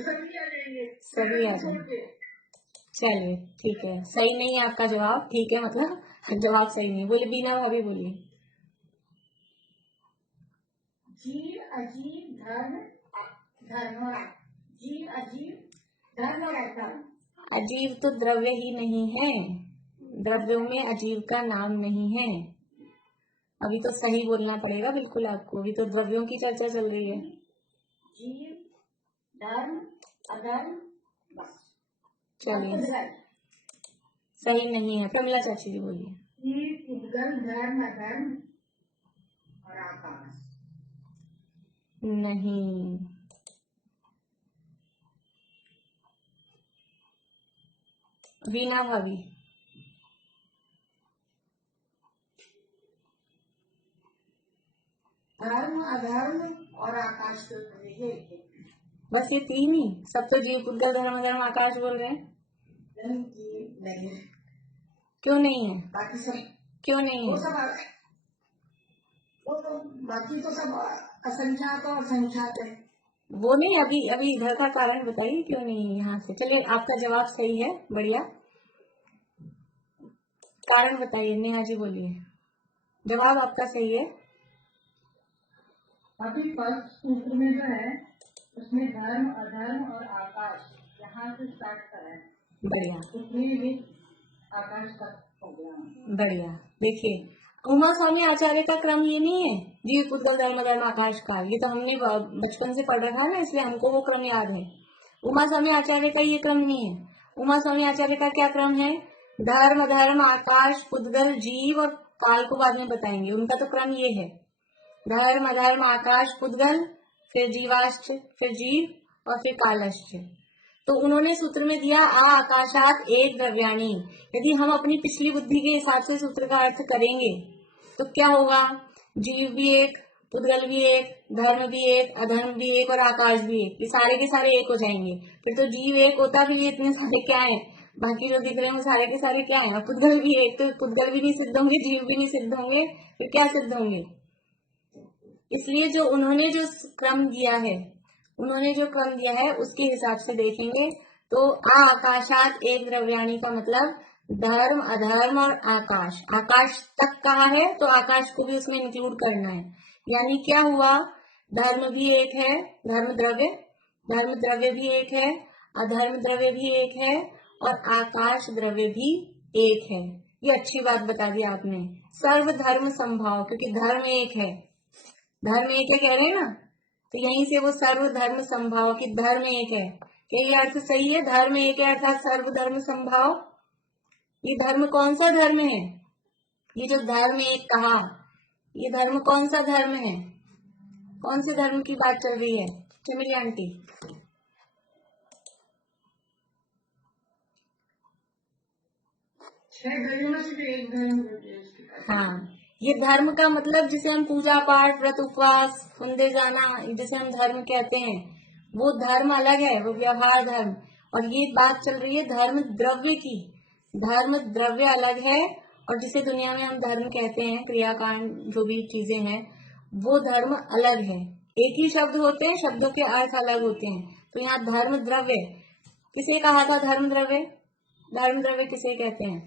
सभी आ जाएंगे। सभी आ जाएंगे। चलिए ठीक है, सही नहीं है आपका जवाब। ठीक है, मतलब जवाब सही नहीं। बोले बीना भाभी, बोलिए। जीव, अजीब, धर्म, धर्म, जीव, अजीब, धर्म और अधर्म। अजीब तो द्रव्य ही नहीं है, द्रव्यों में अजीब का नाम नहीं है। अभी तो सही बोलना पड़ेगा बिल्कुल आपको, अभी तो द्रव्यों की चर्चा चल रही है। जीव, धर्म, अधर्म, चलिए, सही नहीं है। प्रमिला चाची जी बोलिए। जीव, उद्गल, धर्म, अधर्म और आकाश। नहीं, वीना भाभी। धर्म, अधर्म और आकाश को बस ये 3 ही? सब तो जीव, उद्गल, धर्म, अधर्म, आकाश बोल रहे हैं। नहीं, क्यों नहीं है? बाकी सब, क्यों नहीं वो है? सब, वो तो बाकी तो सब असंख्यात और संख्यात है। वो नहीं, अभी अभी इधर का कारण बताइए क्यों नहीं है यहाँ से। चलिए, आपका जवाब सही है, बढ़िया। कारण बताइए, नेहा जी बोलिए। जवाब आपका सही है। अभी फर्स्ट सूत्र में जो है उसमें धर्म, अधर्म और आकाश यहाँ से स्टार्ट करा है। बढ़िया, उसमें भी आकाश तक हो गया। बढ़िया। देखिए, उमा स्वामी आचार्य का क्रम ये नहीं है, जीव, उद्गल, धर्म, अधर्म, आकाश काल। ये तो हमने बचपन से पढ़ रखा है ना, इसलिए हमको वो क्रम याद है। उमा स्वामी आचार्य का ये क्रम नहीं है। उमा स्वामी आचार्य का क्या क्रम है? धर्म, अधर्म, आकाश, उद्गल, जीव और काल को बाद में बताएंगे। उनका तो क्रम ये है, धर्म, अधर्म, आकाश, उद्गल, फिर जीवाश्च, फिर जीव और फिर कालश्च। तो उन्होंने सूत्र में दिया आ आकाशात एक द्रव्याणी। यदि हम अपनी पिछली बुद्धि के हिसाब से सूत्र का अर्थ करेंगे तो क्या होगा? जीव भी एक, उद्गल भी एक, धर्म भी एक, अधर्म भी एक और आकाश भी एक। ये सारे के सारे एक हो जाएंगे। फिर तो जीव एक होता भी, इतने सारे क्या है, बाकी जो दिख रहे हैं वो सारे के सारे क्या है? उद्गल भी एक, तो उद्गल भी नहीं सिद्ध होंगे, जीव भी नहीं सिद्ध होंगे, फिर क्या सिद्ध होंगे? इसलिए जो उन्होंने जो क्रम दिया है, उन्होंने जो क्रम दिया है उसके हिसाब से देखेंगे तो आ आकाशात एक द्रव्याणी का मतलब धर्म, अधर्म और आकाश। आकाश तक कहा है तो आकाश को भी उसमें इंक्लूड करना है। यानी क्या हुआ? धर्म भी एक है, धर्म द्रव्य भी एक है, अधर्म द्रव्य भी एक है और आकाश द्रव्य भी एक है। ये अच्छी बात बता दी आपने। सर्व धर्म संभाव, क्योंकि धर्म एक है, धर्म एक है कह रहे हैं ना, तो यहीं से वो सर्व धर्म संभाव की धर्म एक है। क्या ये अर्थ सही है? धर्म एक है अर्थात सर्व धर्म संभाव। ये धर्म कौन सा धर्म है? ये जो धर्म एक कहा, ये धर्म कौन सा धर्म है? कौन से धर्म की बात चल रही है चमेली आंटी? हाँ, ये धर्म का मतलब जिसे हम पूजा पाठ, व्रत, उपवास, फुंदे जाना, जिसे हम धर्म कहते हैं, वो धर्म अलग है, वो व्यवहार धर्म। और ये बात चल रही है धर्म द्रव्य की। धर्म द्रव्य अलग है और जिसे दुनिया में हम धर्म कहते हैं, क्रियाकांड जो भी चीजें हैं, वो धर्म अलग है। एक ही शब्द होते हैं, शब्दों के अर्थ अलग होते हैं। तो यहाँ धर्म द्रव्य किसे कहा था? धर्म द्रव्य, धर्म द्रव्य किसे कहते हैं?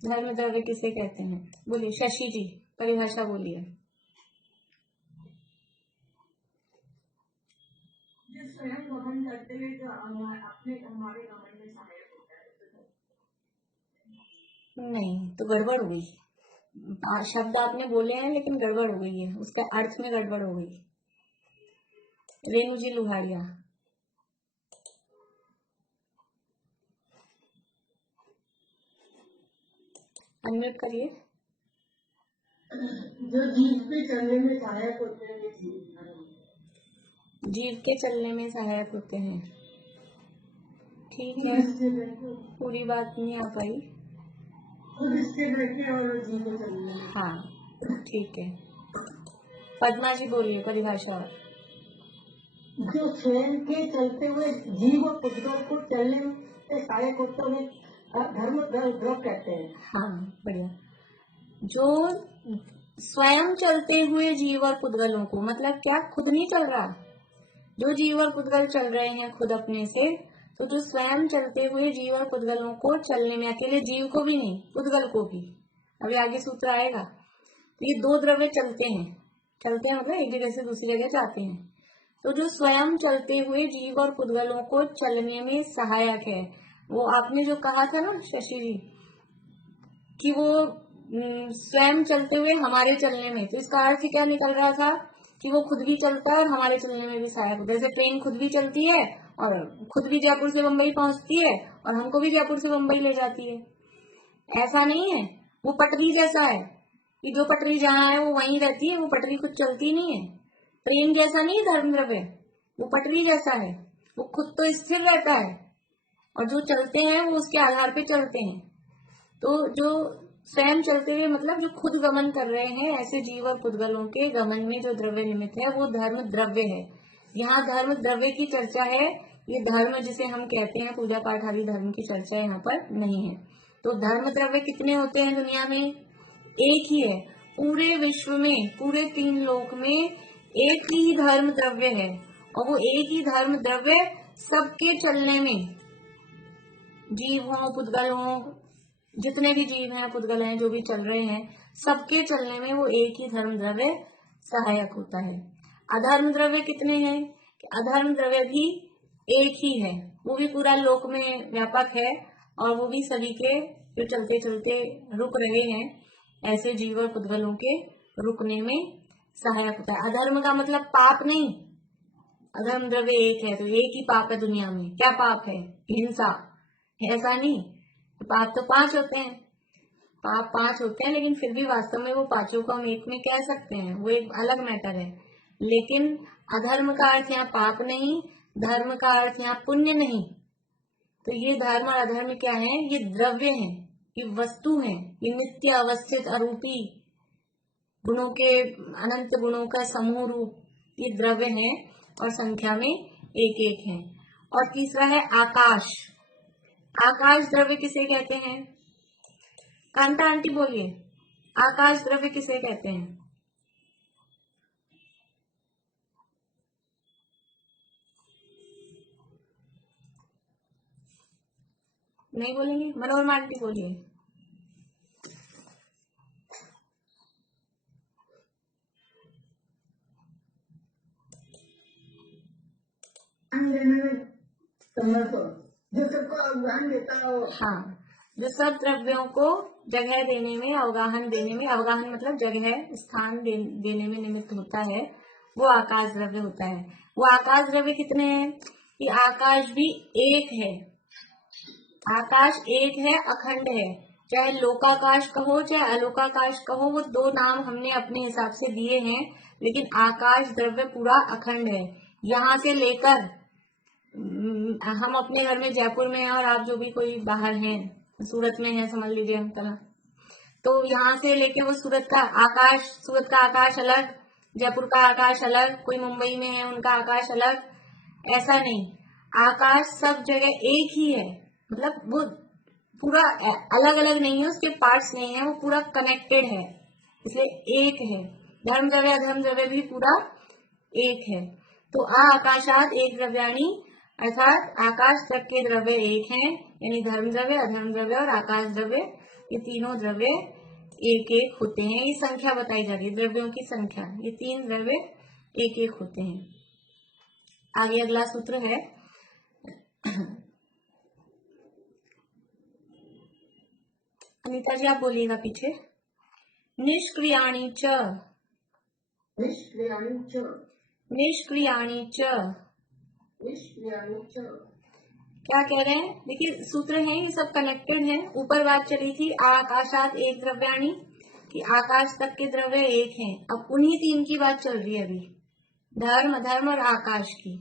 धर्म द्रव्य किसे कहते हैं? बोलिए शशि जी, परिभाषा बोलिए। स्वयं गमन करते हुए जो अपने हमारे गमन में सहायक होता है। नहीं, तो गड़बड़ हो गई। शब्द आपने बोले हैं लेकिन गड़बड़ हो गई है, उसके अर्थ में गड़बड़ हो गई। रेणु जी लुहाड़िया। अनम्यूट करिए। जो जीव पे चलने में सहायक होते हैं वे जीव के चलने में सहायक होते हैं। ठीक है, इसके बैठे पूरी बात नहीं आ पाई। खुद इसके बैठे और जीव पे चलने में। हाँ ठीक है, पद्मा जी बोलिए परिभाषा। जो स्वयं के चलते हुए जीव और पुद्गल को चलने में सहायक होता है धर्म द्रव्य कहते हैं। हाँ बढ़िया। जो स्वयं चलते हुए जीव और पुद्गलों को, मतलब क्या खुद नहीं चल रहा, जो जीव और पुद्गल चल रहे हैं खुद अपने से, तो जो स्वयं चलते हुए जीव और पुद्गलों को चलने में, अकेले जीव को भी नहीं पुद्गल को भी, अभी आगे सूत्र आएगा। तो ये दो द्रव्य चलते हैं मतलब एक जगह से दूसरी जगह जाते हैं। तो जो स्वयं चलते हुए जीव और पुद्गलों को चलने में सहायक है, वो आपने जो कहा था ना शशि जी कि वो स्वयं चलते हुए हमारे चलने में, तो इसका अर्थ क्या निकल रहा था कि वो खुद भी चलता है और हमारे चलने में भी सहायक होता है। जैसे ट्रेन खुद भी चलती है और खुद भी जयपुर से मुंबई पहुंचती है और हमको भी जयपुर से मुंबई ले जाती है। ऐसा नहीं है, वो पटरी जैसा है कि जो पटरी जहाँ है वो वहीं रहती है, वो पटरी खुद चलती नहीं है। ट्रेन जैसा नहीं धर्म द्रव्य, वो पटरी जैसा है, वो खुद तो स्थिर रहता है और जो चलते हैं वो उसके आधार पे चलते हैं। तो जो स्वयं चलते हुए मतलब जो खुद गमन कर रहे हैं, ऐसे जीव और पुद्गलों के गमन में जो द्रव्य निमित्त है वो धर्म द्रव्य है। यहाँ धर्म द्रव्य की चर्चा है, ये धर्म जिसे हम कहते हैं पूजा पाठ आदि धर्म की चर्चा यहाँ पर नहीं है। तो धर्म द्रव्य कितने होते हैं दुनिया में? एक ही है। पूरे विश्व में, पूरे 3 लोक में एक ही धर्म द्रव्य है और वो एक ही धर्म द्रव्य सबके चलने में, जीव हो पुद्गल हो, जितने भी जीव हैं पुद्गल हैं जो भी चल रहे हैं, सबके चलने में वो एक ही धर्म द्रव्य सहायक होता है। अधर्म द्रव्य कितने हैं? अधर्म द्रव्य भी एक ही है, वो भी पूरा लोक में व्यापक है और वो भी सभी के जो चलते चलते रुक रहे हैं ऐसे जीव और पुद्गलों के रुकने में सहायक होता है। अधर्म का मतलब पाप नहीं, अधर्म द्रव्य एक है तो एक ही पाप है दुनिया में। क्या पाप है? हिंसा। ऐसा नहीं, पाप तो 5 होते हैं, पाप 5 होते हैं, लेकिन फिर भी वास्तव में वो पांचों को हम एक में कह सकते हैं, वो एक अलग मैटर है। लेकिन अधर्म का अर्थ यहाँ पाप नहीं, धर्म का अर्थ यहाँ पुण्य नहीं। तो ये धर्म और अधर्म क्या है? ये द्रव्य है, ये वस्तु है, ये नित्य अवस्थित अरूपी गुणों के, अनंत गुणों का समूह रूप ये द्रव्य है और संख्या में एक एक है। और तीसरा है आकाश। आकाश द्रव्य किसे कहते हैं? कांता आंटी बोलिए, आकाश द्रव्य किसे कहते हैं? नहीं बोलेंगे? मनोरमा आंटी बोलिए। जो सबको अवगाहन देता हो। हाँ, जो सब द्रव्यों को जगह देने में, अवगाहन देने में, अवगाहन मतलब जगह स्थान देने में निमित्त होता है, वो आकाश द्रव्य होता है। वो आकाश द्रव्य कितने हैं? कि आकाश भी एक है, आकाश एक है, अखंड है। चाहे लोकाकाश कहो चाहे अलोकाकाश कहो, वो 2 नाम हमने अपने हिसाब से दिए हैं, लेकिन आकाश द्रव्य पूरा अखंड है। यहाँ से लेकर हम अपने घर में जयपुर में हैं और आप जो भी कोई बाहर हैं, सूरत में है समझ लीजिए हम तरह, तो यहाँ से लेके वो सूरत का आकाश अलग, जयपुर का आकाश अलग, कोई मुंबई में है उनका आकाश अलग, ऐसा नहीं। आकाश सब जगह एक ही है, मतलब वो पूरा अलग अलग नहीं है, उसके पार्ट्स नहीं है, वो पूरा कनेक्टेड है, इसलिए एक है। धर्म द्रव्य अधर्म द्रव्य भी पूरा एक है। तो आकाशात एक द्रव्याणी, अर्थात आकाश तक के द्रव्य एक हैं, यानी धर्म द्रव्य अधर्म द्रव्य और आकाश द्रव्य, ये तीनों द्रव्य एक एक होते हैं। ये संख्या बताई जा रही है, द्रव्यों की संख्या, ये 3 द्रव्य एक एक होते हैं। आगे अगला सूत्र है अनिता जी आप बोलिएगा पीछे। निष्क्रियाणि च, निष्क्रियाणि च, निष्क्रियाणि च, निष्क्रियाणि च क्या कह रहे हैं, देखिए सूत्र है, ये सब कनेक्टेड है। ऊपर बात चली थी आकाशात एक द्रव्याणी, कि आकाश तक के द्रव्य एक हैं। अब उन्हीं तीन की बात चल रही है अभी, धर्म, अधर्म और आकाश की।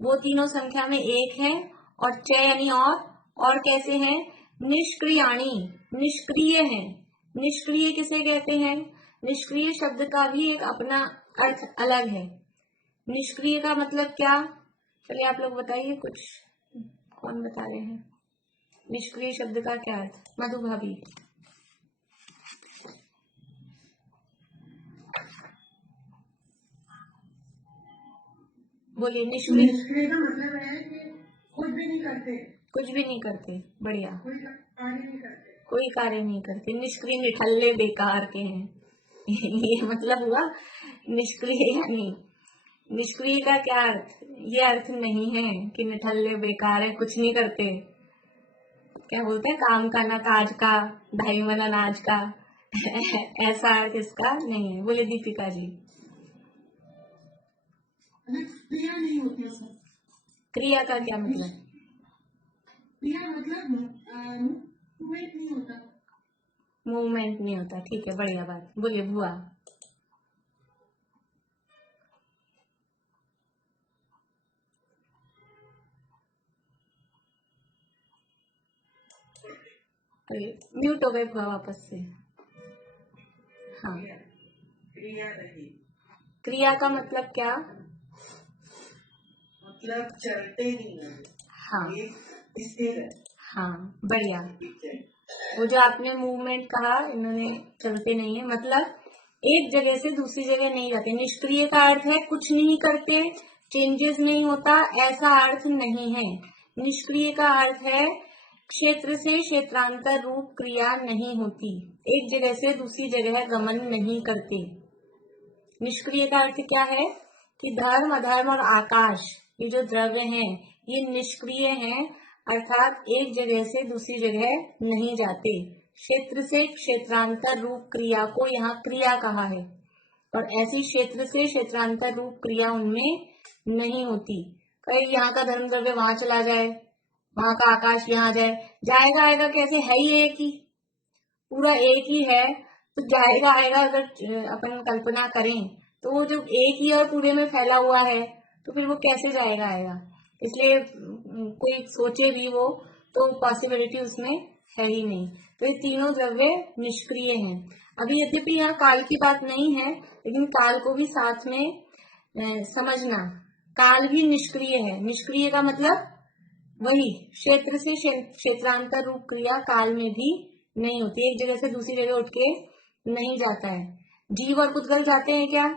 वो तीनों संख्या में एक है, और च यानी और कैसे हैं, निष्क्रियाणी, निष्क्रिय हैं। निष्क्रिय किसे कहते हैं, निष्क्रिय शब्द का भी एक अपना अर्थ अलग है। निष्क्रिय का मतलब क्या, चलिए आप लोग बताइए, कुछ कौन बता रहे हैं, निष्क्रिय शब्द का क्या अर्थ, मधु भाभी। बोलिए, निष्क्रिय। निष्क्रिय का मतलब है कि कुछ भी नहीं करते, कुछ भी नहीं करते, बढ़िया, कोई कार्य नहीं करते। कोई कार्य नहीं करते, निष्क्रिय, निठल्ले, बेकार के हैं। ये मतलब हुआ निष्क्रिय। यानी निष्क्रिय का क्या अर्थ, ये अर्थ नहीं है कि निठल्ले बेकार है, कुछ नहीं करते। क्या बोलते हैं, काम का ना काज का, ढाई मना नाज का। ऐसा अर्थ इसका नहीं है। बोले दीपिका जी। क्रिया नहीं होती उसमें। क्रिया का क्या मतलब, क्रिया मतलब मूवमेंट नहीं होता। मूवमेंट नहीं होता, ठीक है, बढ़िया बात। बोलिए भुआ। म्यूट हो गए भुआ वापस से। हाँ, क्रिया नहीं, क्रिया का मतलब क्या, मतलब चलते नहीं है। हाँ, ये स्थिर है। हाँ, बढ़िया। वो जो आपने मूवमेंट कहा, इन्होंने चलते नहीं है, मतलब एक जगह से दूसरी जगह नहीं जाते। निष्क्रिय का अर्थ है कुछ नहीं करते, चेंजेस नहीं होता, ऐसा अर्थ नहीं है। निष्क्रिय का अर्थ है क्षेत्र से क्षेत्रांतर रूप क्रिया नहीं होती, एक जगह से दूसरी जगह गमन नहीं करते। निष्क्रिय का अर्थ क्या है कि धर्म, अधर्म और आकाश, ये जो द्रव्य हैं, ये निष्क्रिय हैं, अर्थात एक जगह से दूसरी जगह नहीं जाते। क्षेत्र से क्षेत्रांतर रूप क्रिया को यहाँ क्रिया कहा है, और ऐसी क्षेत्र से क्षेत्रांतर रूप क्रिया उनमें नहीं होती। कहीं यहाँ का धर्म द्रव्य वहां चला जाए, वहां का आकाश यहाँ आ जाए, जाएगा आएगा कैसे, है ही एक ही, पूरा एक ही है, तो जाएगा आएगा अगर अपन कल्पना करें तो वो जो एक ही और पूरे में फैला हुआ है, तो फिर वो कैसे जाएगा आएगा। इसलिए कोई सोचे भी वो, तो पॉसिबिलिटी उसमें है ही नहीं। तो ये तीनों द्रव्य निष्क्रिय हैं। अभी यद्यपि यहाँ काल की बात नहीं है, लेकिन काल को भी साथ में समझना। काल भी निष्क्रिय है। निष्क्रिय का मतलब वही क्षेत्र से क्षेत्रांतर रूप क्रिया काल में भी नहीं होती, एक जगह से दूसरी जगह उठ के नहीं जाता है। जीव और पुद्गल जाते हैं क्या,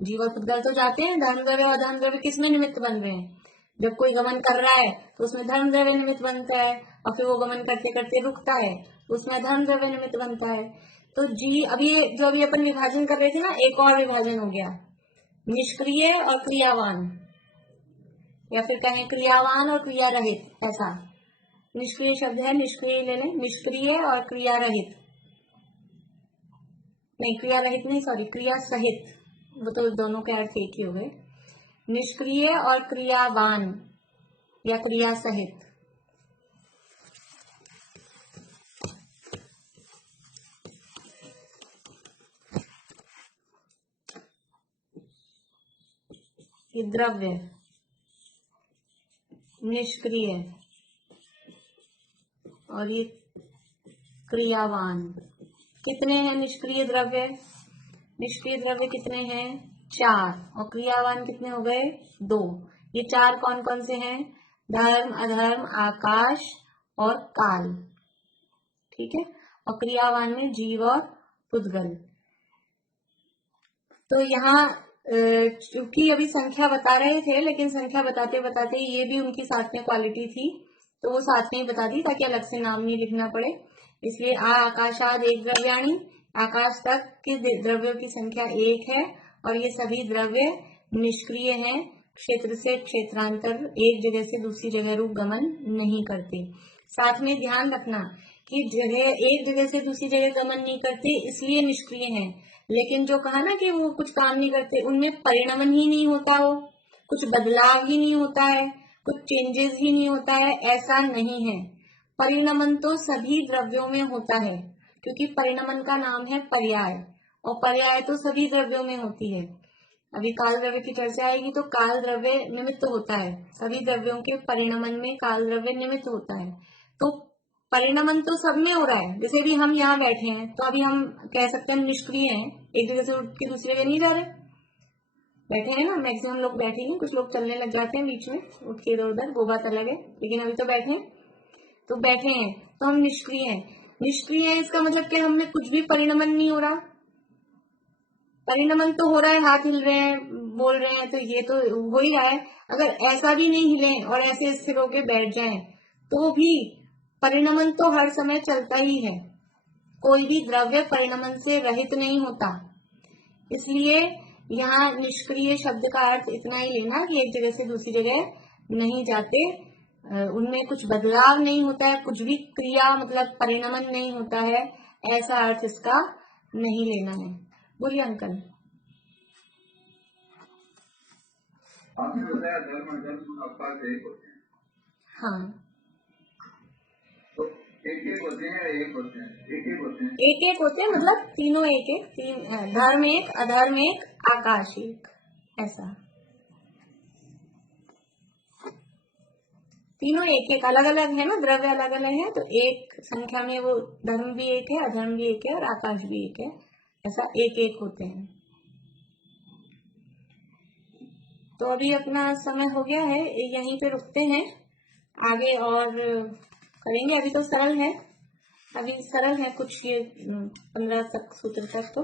जीव और पुद्गल तो जाते हैं। धर्म द्रव्य और अधर्म द्रव्य किसमें निमित्त बन रहे हैं, जब कोई गमन कर रहा है तो उसमें धर्म द्रव्य निमित्त बनता है, और फिर वो गमन करते करते रुकता है तो उसमें अधर्म द्रव्य निमित्त बनता है। तो जी अभी जो अभी अपन विभाजन कर रहे थे ना, एक और विभाजन हो गया, निष्क्रिय और क्रियावान, या फिर कहें क्रियावान और क्रिया रहित। ऐसा निष्क्रिय शब्द है, निष्क्रिय ले लें, निष्क्रिय और क्रिया रहित, नहीं क्रिया रहित नहीं, सॉरी क्रिया सहित, वो तो दोनों के अर्थ एक ही हो गए। निष्क्रिय और क्रियावान या क्रिया सहित। ये द्रव्य निष्क्रिय और ये क्रियावान। कितने हैं निष्क्रिय द्रव्य, निष्क्रिय द्रव्य कितने हैं, 4, और क्रियावान कितने हो गए, 2। ये 4 कौन कौन से हैं, धर्म, अधर्म, आकाश और काल, ठीक है। और क्रियावान में जीव और पुद्गल। तो यहाँ चूंकि अभी संख्या बता रहे थे, लेकिन संख्या बताते बताते ये भी उनकी साथ में क्वालिटी थी, तो वो साथ में ही बता दी ताकि अलग से नाम नहीं लिखना पड़े। इसलिए आकाशाद एक द्रव्याणी, आकाश तक के द्रव्यों की संख्या 1 है, और ये सभी द्रव्य निष्क्रिय हैं, क्षेत्र से क्षेत्रांतर एक जगह से दूसरी जगह रूप गमन नहीं करते। साथ में ध्यान रखना कि जगह एक जगह से दूसरी जगह गमन नहीं करते इसलिए निष्क्रिय हैं, लेकिन जो कहा ना कि वो कुछ काम नहीं करते, उनमें परिणमन ही नहीं होता, हो कुछ बदलाव ही नहीं होता है, कुछ चेंजेस ही नहीं होता है, ऐसा नहीं है। परिणमन तो सभी द्रव्यों में होता है, क्योंकि परिणमन का नाम है पर्याय, और पर्याय तो सभी द्रव्यों में होती है। अभी काल द्रव्य की चर्चा आएगी तो काल द्रव्य निमित्त होता है, सभी द्रव्यों के परिणमन में काल द्रव्य निमित्त होता है। तो परिणमन तो सब में हो रहा है। जैसे भी हम यहाँ बैठे हैं तो अभी हम कह सकते हैं निष्क्रिय हैं, एक जगह से उठ के दूसरी जगह नहीं जा रहे, बैठे हैं ना। मैक्सिमम लोग बैठे हैं, कुछ लोग चलने लग जाते हैं बीच में उठ के इधर उधर, वो बात अलग है, लेकिन अभी तो बैठे हैं। तो बैठे हैं तो हम निष्क्रिय हैं। निष्क्रिय है इसका मतलब कि हमें कुछ भी परिणमन नहीं हो रहा। परिणमन तो हो रहा है, हाथ हिल रहे हैं, बोल रहे हैं, तो ये तो हो ही रहा है। अगर ऐसा भी नहीं हिले और ऐसे स्थिर होके बैठ जाएं तो भी परिणमन तो हर समय चलता ही है। कोई भी द्रव्य परिणमन से रहित नहीं होता। इसलिए यहाँ निष्क्रिय शब्द का अर्थ इतना ही लेना कि एक जगह से दूसरी जगह नहीं जाते, उनमें कुछ बदलाव नहीं होता है, कुछ भी क्रिया मतलब परिणमन नहीं होता है, ऐसा अर्थ इसका नहीं लेना है। बोलिए अंकल। आपने बताया धर्म अधर्म अपार्थ एक होते हैं। हाँ, तो एक एक होते हैं, एक होते हैं, एक एक होते हैं, एक एक होते हैं मतलब तीनों एक एक, धर्म एक, अधर्म एक, आकाश एक, ऐसा तीनों एक एक अलग अलग है ना, द्रव्य अलग अलग है, तो एक संख्या में वो धर्म भी एक है, अधर्म भी एक है और आकाश भी एक है, ऐसा एक एक होते हैं। तो अभी अपना समय हो गया है, यहीं पे रुकते हैं, आगे और करेंगे। अभी तो सरल है, अभी सरल है कुछ ये 15 तक सूत्र तक, तो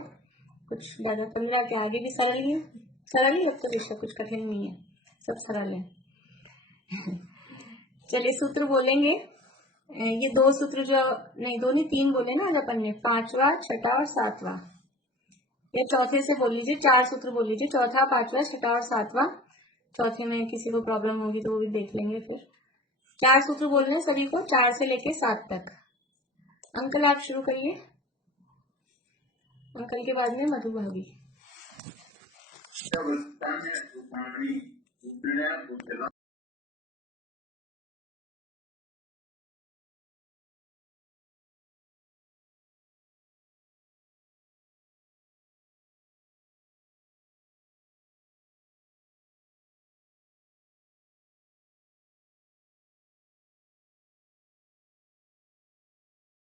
कुछ ज्यादा 15 के आगे भी सरल ही है, सरल ही अब तो इसका कुछ कठिन नहीं है, सब सरल है। चलिए सूत्र बोलेंगे, ये दो सूत्र जो, नहीं दो नहीं तीन बोले ना आज अपन ने, 5वां 6वां और 7वां, ये चौथे से बोल लीजिए, 4 सूत्र बोल लीजिए, चौथा 5वां 6वां और 7वां। चौथे में किसी को प्रॉब्लम होगी तो वो भी देख लेंगे फिर। 4 सूत्र बोलने हैं सभी को, 4 से लेके 7 तक। अंकल आप शुरू करिए, अंकल के बाद में मधु भाभी। जब